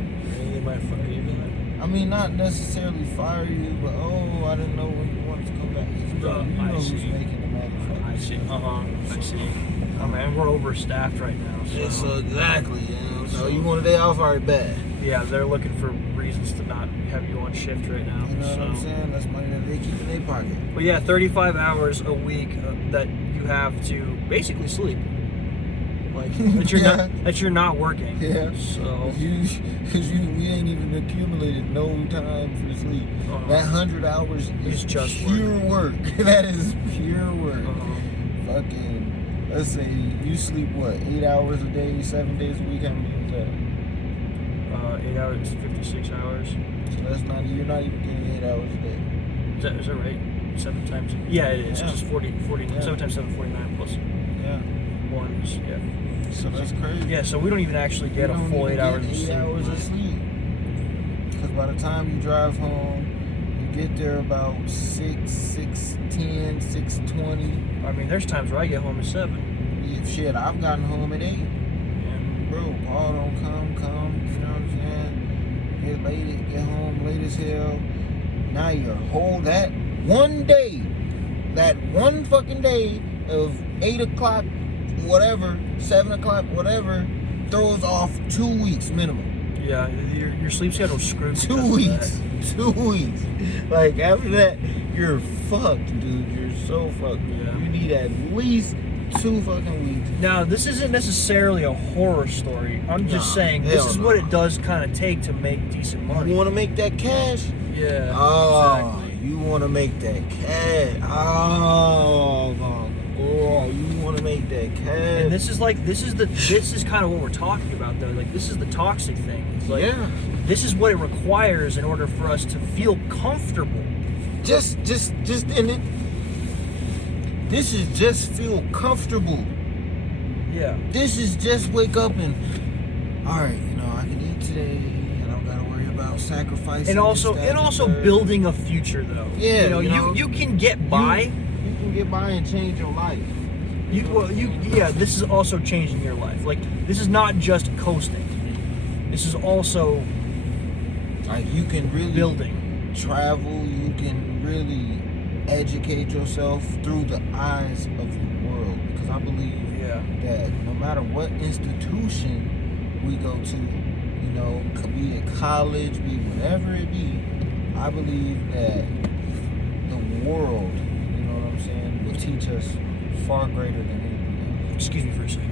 They might fire you. I mean, not necessarily fire you, but I didn't know when you wanted to come back. You know I who's see. making the motherfucker. I see. I see. Oh man, we're overstaffed right now. So, Yeah, so exactly. You know, so you want a day off, already bad. yeah, they're looking for reasons to not have you on shift right now. You know so. what I'm saying? That's money that they keep in their pocket. But yeah, 35 hours a week that you have to basically sleep. Like that you're not working. Yeah. So Because we ain't even accumulated no time for sleep. That 100 hours is just pure work. That is pure work. Fucking, let's say you sleep what, 8 hours a day, 7 days a week. How many is that? 8 hours, 56 hours. So that's not, you're not even getting 8 hours a day. Is that right? 7 times. Yeah, it is. Yeah. Just 40. Yeah. 7 times 7, 49 plus Yeah. 1 is, yeah. So that's crazy. Yeah, so we don't even actually get a full 8 hours of sleep. 8 hours of sleep. Because by the time you drive home, you get there about 6:10, 6:20. I mean, there's times where I get home at 7. Yeah, shit, I've gotten home at 8. Yeah. Bro, Paul don't come, you know what I'm saying? Get home late as hell. Now you're whole that one day, that one fucking day of 8 o'clock, whatever, 7 o'clock, whatever, throws off 2 weeks minimum. Yeah, your sleep schedule's screwed. 2 weeks. 2 weeks. Like, after that, you're fucked, dude. You're so fucked. Yeah. You need at least 2 fucking weeks. Now, this isn't necessarily a horror story. I'm just saying this is what it does kind of take to make decent money. You want to make that cash? Yeah. Oh, exactly. you want to make that cash? Oh, you want to make that cash? And this is kind of what we're talking about though. Like, this is the toxic thing. It's like, yeah. This is what it requires in order for us to feel comfortable. Just in it. This is just feel comfortable. Yeah. This is just wake up and, all right, you know, I can eat today. I don't gotta worry about sacrificing. And also building a future though. Yeah. You can get by. You can get by and change your life. This is also changing your life. Like, this is not just coasting. This is also like, you can really building. Travel. You can really educate yourself through the eyes of the world. Because I believe that no matter what institution we go to, you know, be it college, be whatever it be, I believe that the world, you know what I'm saying, will teach us far greater than anything else. Excuse me for a second.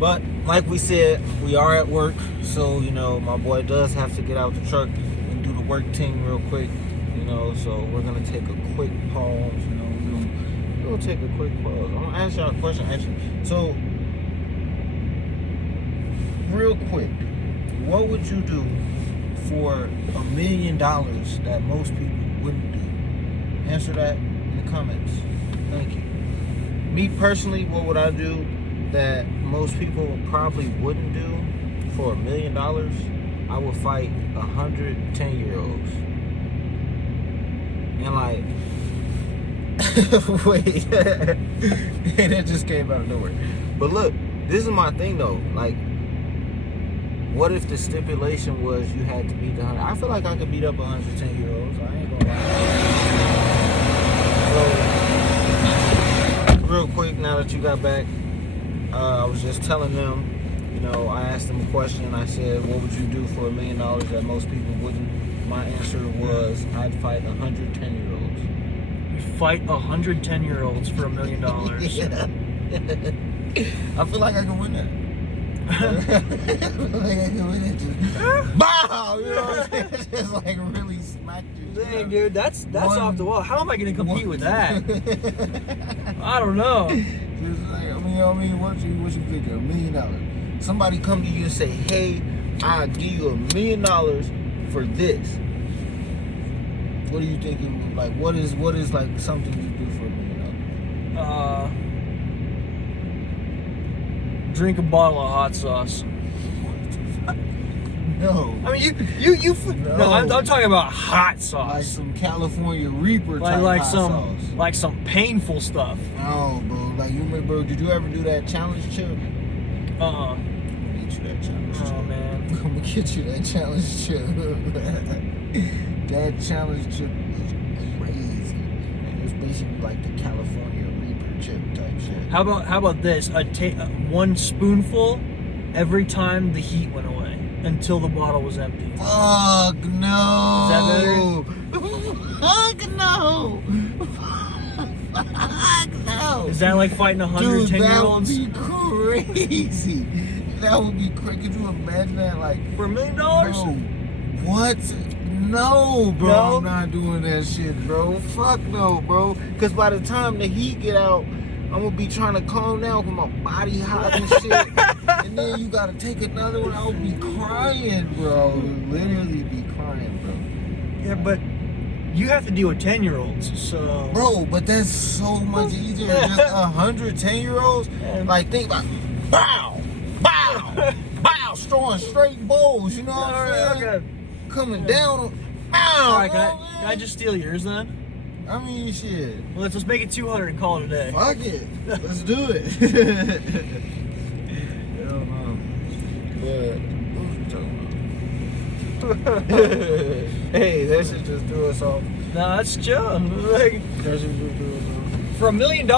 But like we said, we are at work, so you know my boy does have to get out the truck and do the work team real quick, you know. So we're gonna take a quick pause, you know. We'll take a quick pause. I'm gonna ask y'all a question actually. So, real quick, what would you do for $1 million that most people wouldn't do? Answer that in the comments. Thank you. Me personally, what would I do that most people probably wouldn't do for $1 million? I would fight 110-year-olds. And like, wait, that just came out of nowhere. But look, this is my thing though. Like, what if the stipulation was you had to beat the 100? I feel like I could beat up 110-year-olds. I ain't gonna lie. So, real quick, now that you got back, I was just telling them, you know, I asked them a question. I said, what would you do for $1 million that most people wouldn't? My answer was, I'd fight 110-year-olds. You'd fight 110-year-olds for $1 million. Yeah. I feel like I can win that. I feel like I can win it. Just, bow! You know what I'm saying? Just like really smack you. Dang, dude, that's off the wall. How am I going to compete with that? I don't know. Just like, I mean, what you think? $1 million. Somebody come to you and say, "Hey, I'll give you $1 million for this." What do you think? Like, what is like something you do for $1 million? Drink a bottle of hot sauce. No. I mean, you. No, I'm talking about hot sauce. Like some California Reaper type hot sauce. Like some painful stuff. No, bro. Like, you remember? Did you ever do that challenge chip? I'm gonna get you that challenge chip. Oh man. I'm gonna get you that challenge chip. That challenge chip is crazy. And it's basically like the California Reaper chip type shit. How about this? One spoonful every time the heat went away until the bottle was empty. Fuck no. Is that better? Fuck no. Fuck no. Is that like fighting 110-year-olds? Dude, that would be crazy. That would be crazy. Could you imagine that? Like, For $1 million? bro, what? No, bro. No? I'm not doing that shit, bro. Fuck no, bro. Because by the time the heat get out, I'm going to be trying to calm down with my body hot and shit. And then you got to take another one. I would be crying, bro. Literally be crying, bro. Yeah, but you have to deal with 10-year-olds, so... Bro, but that's so much easier. Just 110-year-olds. Yeah. Like, think about, bow, bow, bow, throwing straight bowls. You know what I'm saying? Okay. Coming down. Bow. All right, can I just steal yours then? I mean, shit. Well, let's make it 200 and call it a day. Fuck it. Let's do it. Hell no. But what was we talking about? Hey, that shit just threw us off. No, that's chill. Like, That shit just threw us off. for $1 million,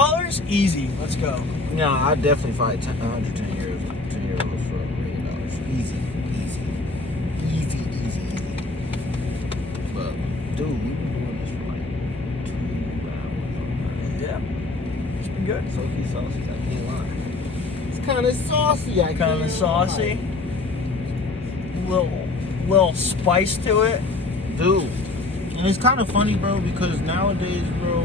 easy. Let's go. No, I'd definitely fight 110 years, 10 year olds for $1 million. Easy. But, dude, we've been doing this for like 2 hours. Yeah, it's been good. Sophie saucy, I can't lie. It's kind of saucy, I can't Kind of saucy. Little spice to it. Dude. And it's kind of funny, bro, because nowadays, bro,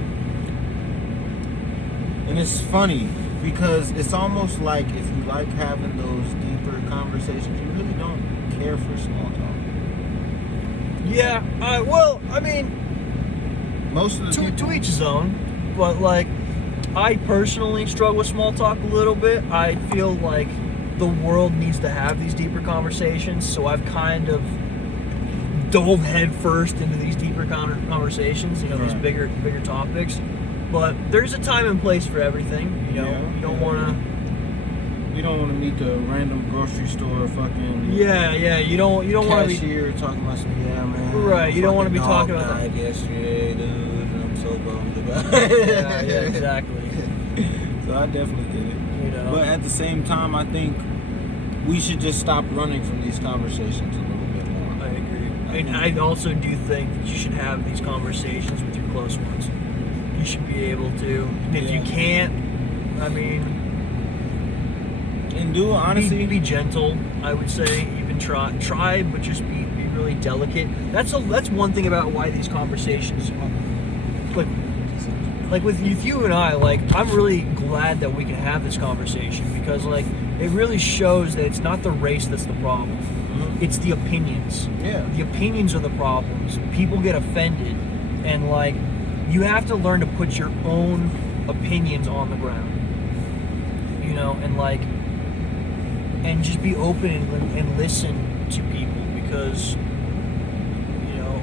and it's funny because it's almost like if you like having those deeper conversations, you really don't care for small talk. Yeah. Well, I mean, Most of the people, to each his own. But like, I personally struggle with small talk a little bit. I feel like the world needs to have these deeper conversations, so I've kind of dove head first into these deeper conversations, these Right. bigger topics. But there's a time and place for everything, you know. Yeah, You don't yeah. want to. you don't want to meet the random grocery store fucking Yeah. You don't want to be. cashier talking about some, yeah, man. Right, you don't wanna fucking be talking dog about died yesterday, dude, and I'm so bummed about it. Yeah, exactly. So I definitely get it. You know. But at the same time, I think we should just stop running from these conversations a little bit more. I agree. And I also do think that you should have these conversations with your close ones. You should be able to. And if you Yeah. can't, I mean, And do honestly, be gentle. I would say even try, but just be really delicate. That's one thing about why these conversations, like with you and I, like I'm really glad that we can have this conversation because like it really shows that it's not the race that's the problem. It's the opinions. yeah, The opinions are the problems. People get offended, and like you have to learn to put your own opinions on the ground. You know, and just be open and listen to people because you know,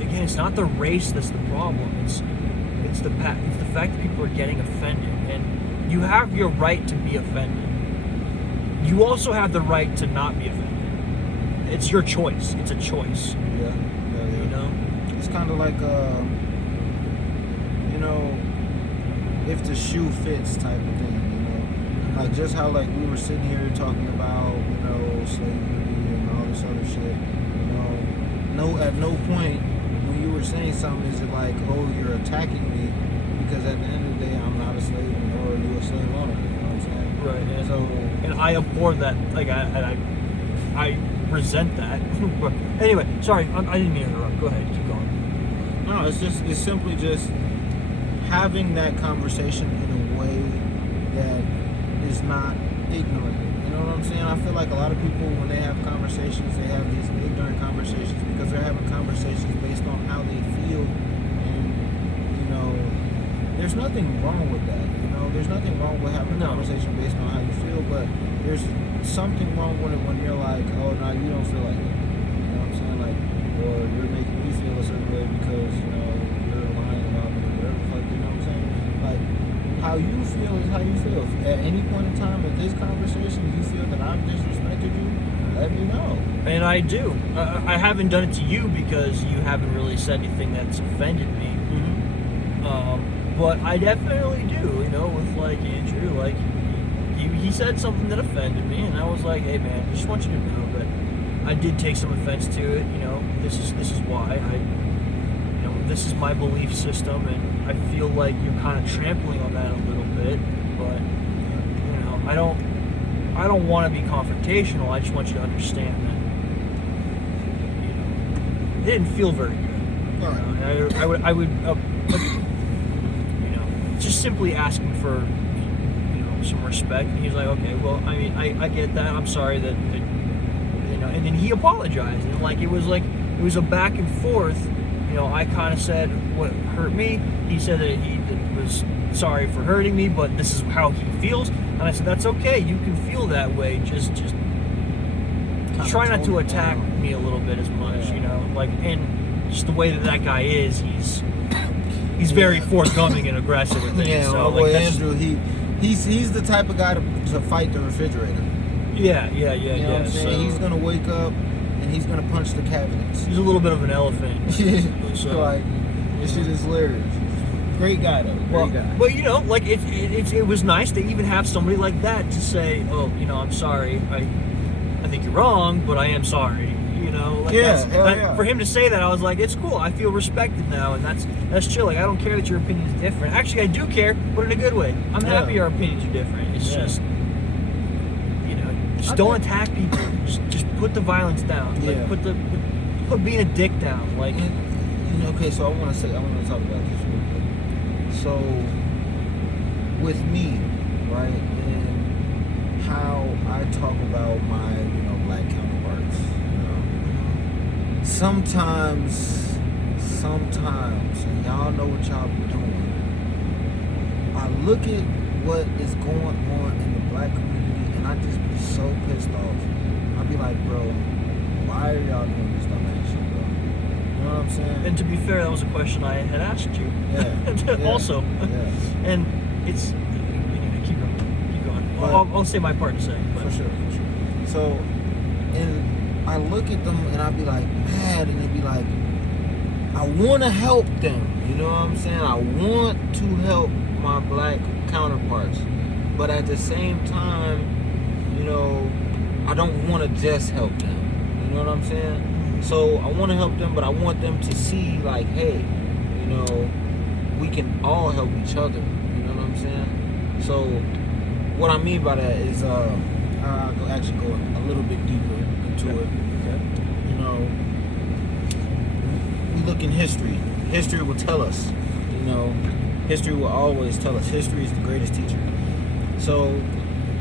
again, it's not the race that's the problem. It's the fact that people are getting offended, and you have your right to be offended. You also have the right to not be offended. It's your choice. It's a choice. yeah. You know. It's kind of like you know, if the shoe fits type of thing. You know, like just how like we were sitting here talking about slavery and all this other shit. You know, at no point when you were saying something is it like, oh, you're attacking me because at the end of the day I'm not a slave nor are you a slave owner. You know what I'm saying? Right. And, So and I abhor that. Like I resent that. But anyway, sorry, I didn't mean to interrupt. Go ahead, keep going. no, it's simply just having that conversation in a way that is not ignorant. You know what I'm saying? I feel like a lot of people, when they have conversations, they have these ignorant conversations because they're having conversations based on how they feel. And, you know, there's nothing wrong with that. You know, there's nothing wrong with having a No. conversation based on how you feel, but there's something wrong with it when you're like, oh, no, you don't feel like it. You know what I'm saying? Like, or you're making me feel a certain way because, you know, you're lying about me or whatever. Like, you know what I'm saying? Like, how you feel is how you feel. If at any point in time in this conversation you feel that I've disrespected you, let me know. And I do. I haven't done it to you because you haven't really said anything that's offended me. But I definitely do, you know, with like Andrew, like he said something that offended me, and I was like, hey man, I just want you to know that I did take some offense to it. You know, this is why this is my belief system, and I feel like you're kind of trampling on that a little bit. But you know, I don't want to be confrontational. I just want you to understand that, you know, it didn't feel very good. I would you know, just simply asking for, you know, some respect. And he was like, okay, well, I mean, I get that. I'm sorry that you know. And then he apologized, and like it was a back and forth. You know, I kind of said what hurt me. He said that he was sorry for hurting me, but this is how he feels. And I said, that's okay. You can feel that way. Just try not to attack me a little bit as much, you know. Like, and just the way that guy is, he's very forthcoming and aggressive with things. Yeah, so, boy, like, Andrew, he's the type of guy to fight the refrigerator. Yeah. You know what I'm saying? So, he's gonna wake up and he's gonna punch the cabinets. he's a little bit of an elephant. So, like, this shit is hilarious. Great guy though. Great guy. But you know, like it was nice to even have somebody like that to say, oh, you know, I'm sorry. I think you're wrong, but I am sorry. You know, like for him to say that, I was like, it's cool. I feel respected now, and that's chill. Like, I don't care that your opinion is different. Actually, I do care, but in a good way. I'm happy our opinions are different. It's just, you know, don't attack people. Just put the violence down. Like, put being a dick down. Like, okay, so I want to talk about this real quick. So, with me, right, and how I talk about my, you know, black counterparts, you know, sometimes, and y'all know what y'all be doing, I look at what is going on in the black community, and I just be so pissed off. I be like, bro, why are y'all doing this dumb ass shit, bro? You know what I'm saying? And to be fair, that was a question I had asked you. Also. Yeah. And it's, anyway, keep going. I'll say my part in a second. But. For sure. So, and I look at them and I be like mad, and they be like, I want to help them. You know what I'm saying? I want to help my black counterparts, but at the same time, you know, I don't want to just help them. You know what I'm saying? So I want to help them, but I want them to see, like, hey, you know, we can all help each other. You know what I'm saying? So what I mean by that is, I'll actually go a little bit deeper into it. Okay. You know, we look in history. History will tell us. You know, history will always tell us. History is the greatest teacher. So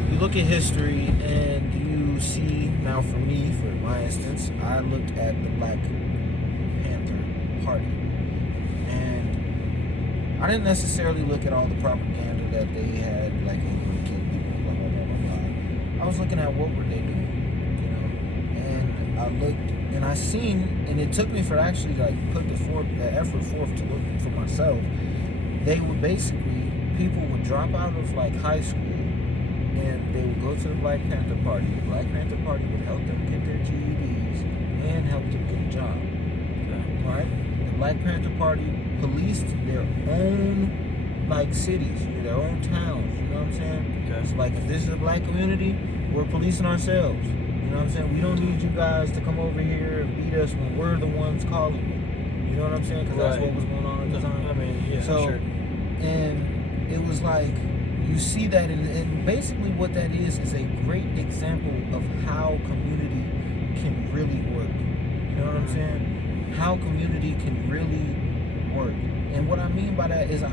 you look at history and you see, now for me, for my instance, I looked at the Black Panther Party, and I didn't necessarily look at all the propaganda that they had, like, they were going to kill people, blah, blah, blah, blah, blah. I was looking at what were they doing, you know, and I looked, and I seen, and it took me for actually, like, put the effort forth to look for myself. They would basically, people would drop out of, like, high school, and they would go to the Black Panther Party. The Black Panther Party would help them get their GEDs and help them get a job. Right? The Black Panther Party policed their own, like, cities, their own towns. You know what I'm saying? Okay. So, like, if this is a black community, we're policing ourselves. You know what I'm saying? We don't need you guys to come over here and beat us when we're the ones calling you. You know what I'm saying? Because that's what was going on at the time. I mean, yeah, so, sure. And it was like, you see that, and basically what that is a great example of how community can really work. You know what I'm saying? How community can really work. And what I mean by that is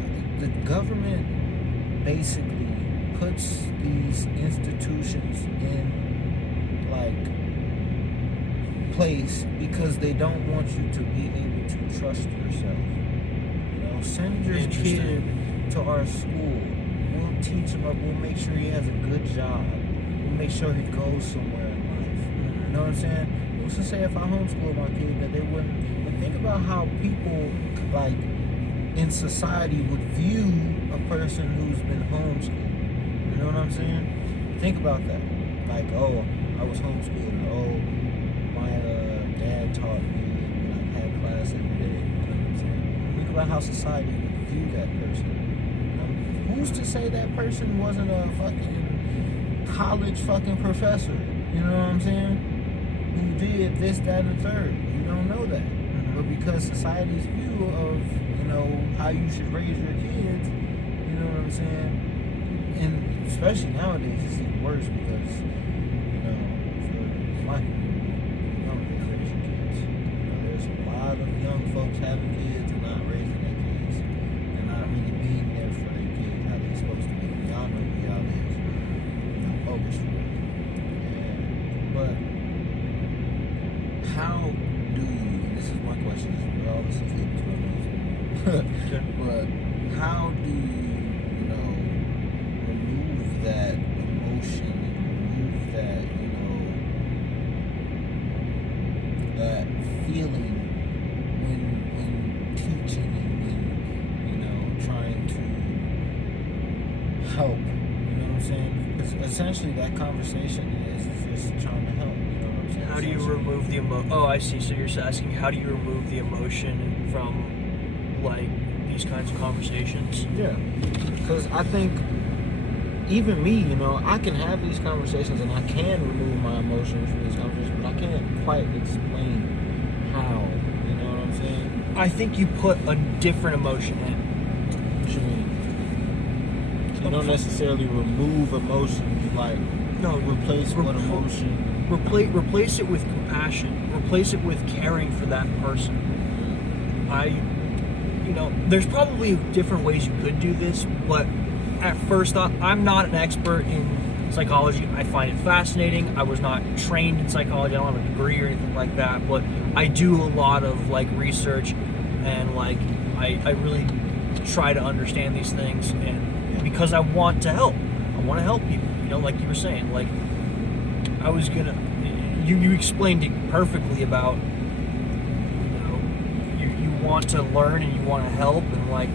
the government basically puts these institutions in, like, place because they don't want you to be able to trust yourself. You know, send your kid to our school. We'll teach him up. We'll make sure he has a good job. We'll make sure he goes somewhere in life. You know what I'm saying? Who's to say if I homeschool my kid that they wouldn't? And think about how people, like, in society would view a person who's been homeschooled. You know what I'm saying? Think about that. Like, oh, I was homeschooled. Oh, my dad taught me and I had class every day. You know what I'm saying? Think about how society would view that person. Who's to say that person wasn't a fucking college fucking professor? You know what I'm saying? Who did this, that, and the third. You don't know that. But because society's view of, you know, how you should raise your kids, you know what I'm saying? And especially nowadays, it's even worse because, you know, for my community, you don't really raise your kids. You know, there's a lot of young folks having kids and not raising their kids. And not really being there for their kids how they're supposed to be. Y'all know who y'all is. I'm bogus for it. But how do you, and this is my question, all this is getting to my but how do you know, remove that emotion and remove that, you know, that feeling when teaching and when, you know, trying to help, you know what I'm saying? Because essentially that conversation is just trying to help, you know what I'm saying? How do you remove the emotion? Oh, I see. So you're asking, how do you remove the emotion from, like, these kinds of conversations? Yeah, because I think even me, you know, I can have these conversations and I can remove my emotions from these conversations, but I can't quite explain how, you know what I'm saying? I think you put a different emotion in. What you mean? So you don't necessarily remove emotions, like, no, replace what emotion? Replace it with compassion. Replace it with caring for that person. You know, there's probably different ways you could do this, but at first thought, I'm not an expert in psychology. I find it fascinating. I was not trained in psychology. I don't have a degree or anything like that, but I do a lot of, like, research, and, like, I really try to understand these things, and because I want to help. I want to help people, you know, like you were saying. Like, I was gonna, you explained it perfectly about, you know, you want to learn and you want to help, and, like,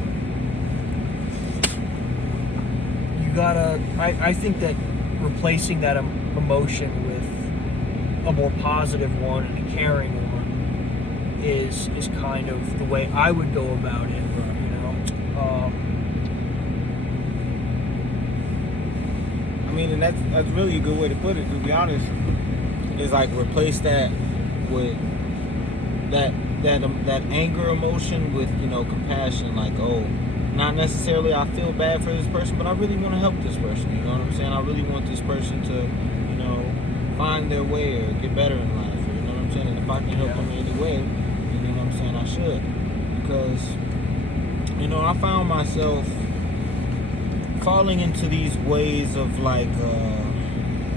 you gotta, I think that replacing that emotion with a more positive one and a caring one is kind of the way I would go about it, you know. I mean, and that's really a good way to put it, to be honest. Is like replace that with that anger emotion with, you know, compassion. Like, oh, not necessarily I feel bad for this person, but I really want to help this person. You know what I'm saying? I really want this person to, you know, find their way or get better in life. Or, you know what I'm saying? And if I can help them in any way, you know what I'm saying, I should. Because, you know, I found myself falling into these ways of, like,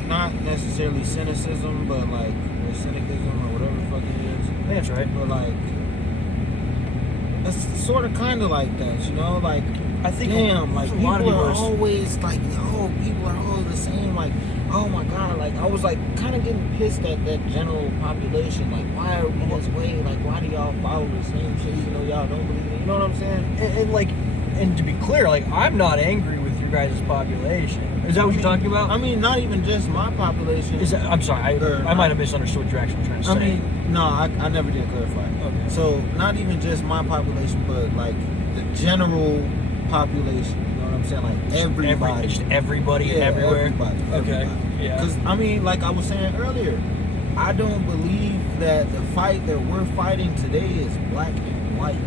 not necessarily cynicism, but like, or cynicism, or whatever the fuck it is. I think that's right. But, like, it's sort of kind of like that, you know? Like, I think damn, like, people are are always like, yo, people are all the same. Like, oh my god, like, I was like kind of getting pissed at that general population. Like, why are we this way? Like, why do y'all follow the same shit even though y'all don't believe it? You know what I'm saying? And like, and to be clear, like, I'm not angry with your guys' population. Is that what you're talking about? I mean, not even just my population. Is that, I'm sorry, I might have misunderstood what you're actually trying to say. I mean, no, I never did clarify. Okay. So, not even just my population, but like the general population. You know what I'm saying? Like everybody. Just everybody, yeah, everywhere? Everybody. Okay, yeah. Because, I mean, like I was saying earlier, I don't believe that the fight that we're fighting today is black and white.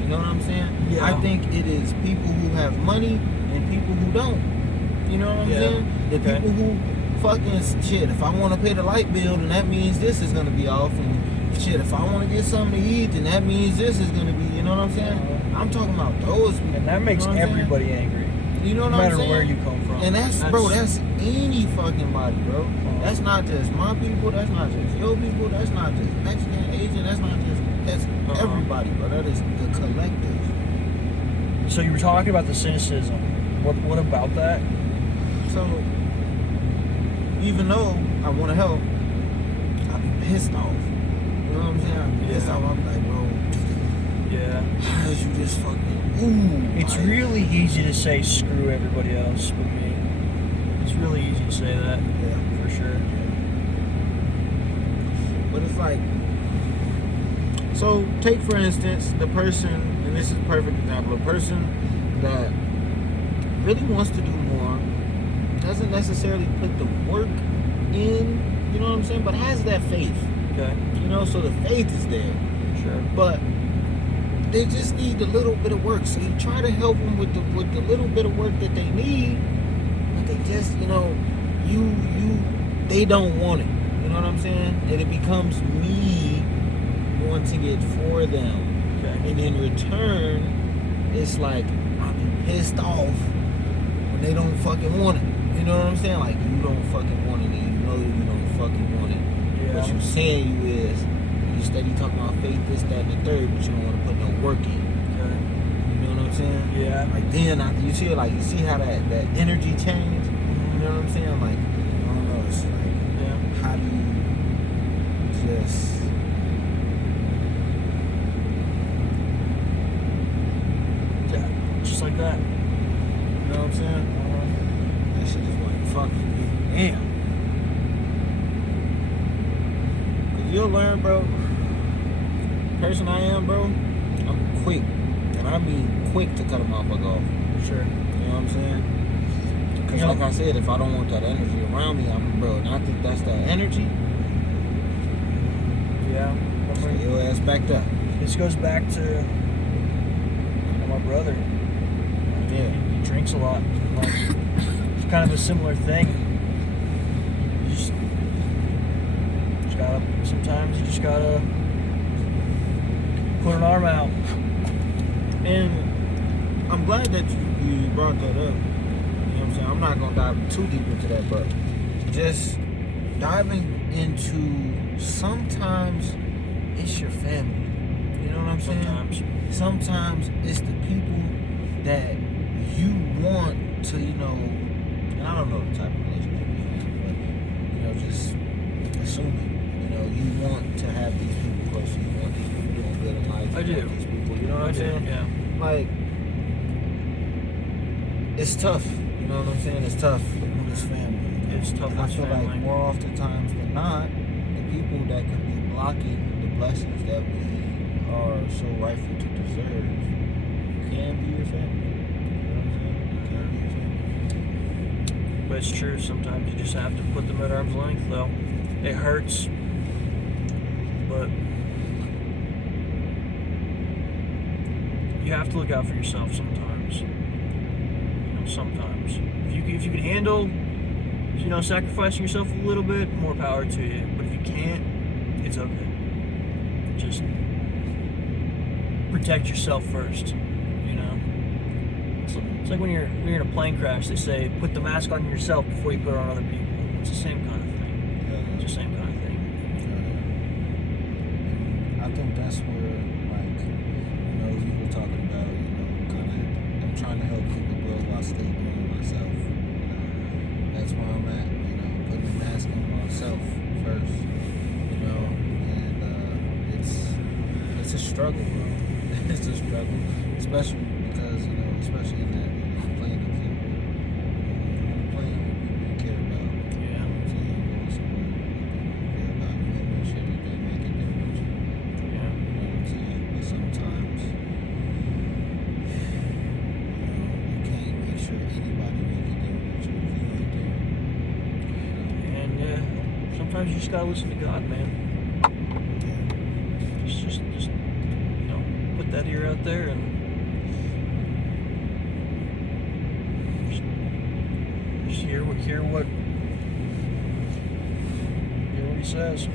You know what I'm saying? Yeah. I think it is people who have money and people who don't. You know what I'm saying? The people who fucking, shit, if I want to pay the light bill, then that means this is going to be off. And shit, if I want to get something to eat, then that means this is going to be, you know what I'm saying? I'm talking about those people. And that makes everybody angry. You know what I'm saying? No matter where you come from. And that's any fucking body, bro. That's not just my people, that's not just your people, that's not just Mexican, Asian, that's everybody, bro. That is the collective. So you were talking about the cynicism. What about that? So, even though I want to help, I be pissed off. You know what I'm saying? I be pissed off. I'm like, bro, how did you just fucking, It's like, really easy to say screw everybody else but me. It's really easy to say that. Yeah. For sure. But it's like, so take for instance the person, you and this is a perfect example. A person that really wants to do more, doesn't necessarily put the work in, you know what I'm saying, but has that faith. Okay. You know, so the faith is there. Sure. But they just need a little bit of work. So you try to help them with the little bit of work that they need, but they just, you know, they don't want it. You know what I'm saying? And it becomes me wanting it for them. Okay. And in return, it's like I'm pissed off when they don't fucking want it. You know what I'm saying? Like, you don't fucking want it, and you know you don't fucking want it. Yeah. What you saying you is, you steady talking about faith, this, that, and the third, but you don't want to put no work in. Okay. You know what I'm saying? Yeah. Like then, you see how that energy change. You know what I'm saying? Like, I don't know. It's like, Yeah. how do you just? Yeah. Just like that. You know what I'm saying? That shit is like fucking damn. Cause you'll learn, bro. Person I am, bro. I'm quick, and I mean quick to cut a motherfucker off. Sure. You know what I'm saying? Cause like I said, if I don't want that energy around me, and I think that's that energy. Yeah. Stay your ass backed up. This goes back to my brother. Yeah. He drinks a lot. Like, it's kind of a similar thing. You just gotta. Sometimes you just gotta put an arm out. And I'm glad that you brought that up. You know what I'm saying? I'm not gonna dive too deep into that, but just diving into sometimes it's your family. You know what I'm saying? Sometimes it's the people that you want to, you know, and I don't know the type of relationship you have, but, you know, just assuming, you know, you want to have these people close to you, you want these people doing good in life. I do. These people, you know what I'm saying? Yeah. Like, it's tough. You know what I'm saying? It's tough when it's family. It's tough And I with feel family. like more oftentimes than not, the people that could be blocking the blessings that we are so rightful to deserve can be your family. You know what I'm saying? Can be your family. But it's true. Sometimes you just have to put them at arm's length, though. It hurts, but you have to look out for yourself sometimes. You know, sometimes if you can handle, you know, sacrificing yourself a little bit, more power to you. But if you can't, it's okay. Just protect yourself first. You know, it's like when you're in a plane crash. They say put the mask on yourself before you put it on other people. It's the same kind of thing. It's the same kind of thing. I think that's where, like, you know, you were talking about, you know, kind of, I'm trying to help people grow while still growing myself. That's where I'm at, you know, putting the mask on myself first, you know, and it's a struggle, bro. It's a struggle, especially because, you know, especially in that plane example. On the plane, people you care about. Yeah. So you go somewhere, you care about, you want to make sure that they make it there with you. Yeah. You know what I'm saying? But sometimes, you can't make sure anybody make it there with you if you ain't there. And sometimes you just gotta listen to God, man. Just you know, put that ear out there and just hear what he says.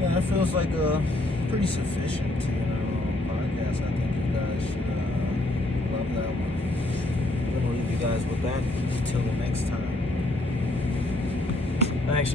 Yeah, that feels like a pretty sufficient, you know, podcast. I think you guys should love that one. I'm gonna leave you guys with that until the next time.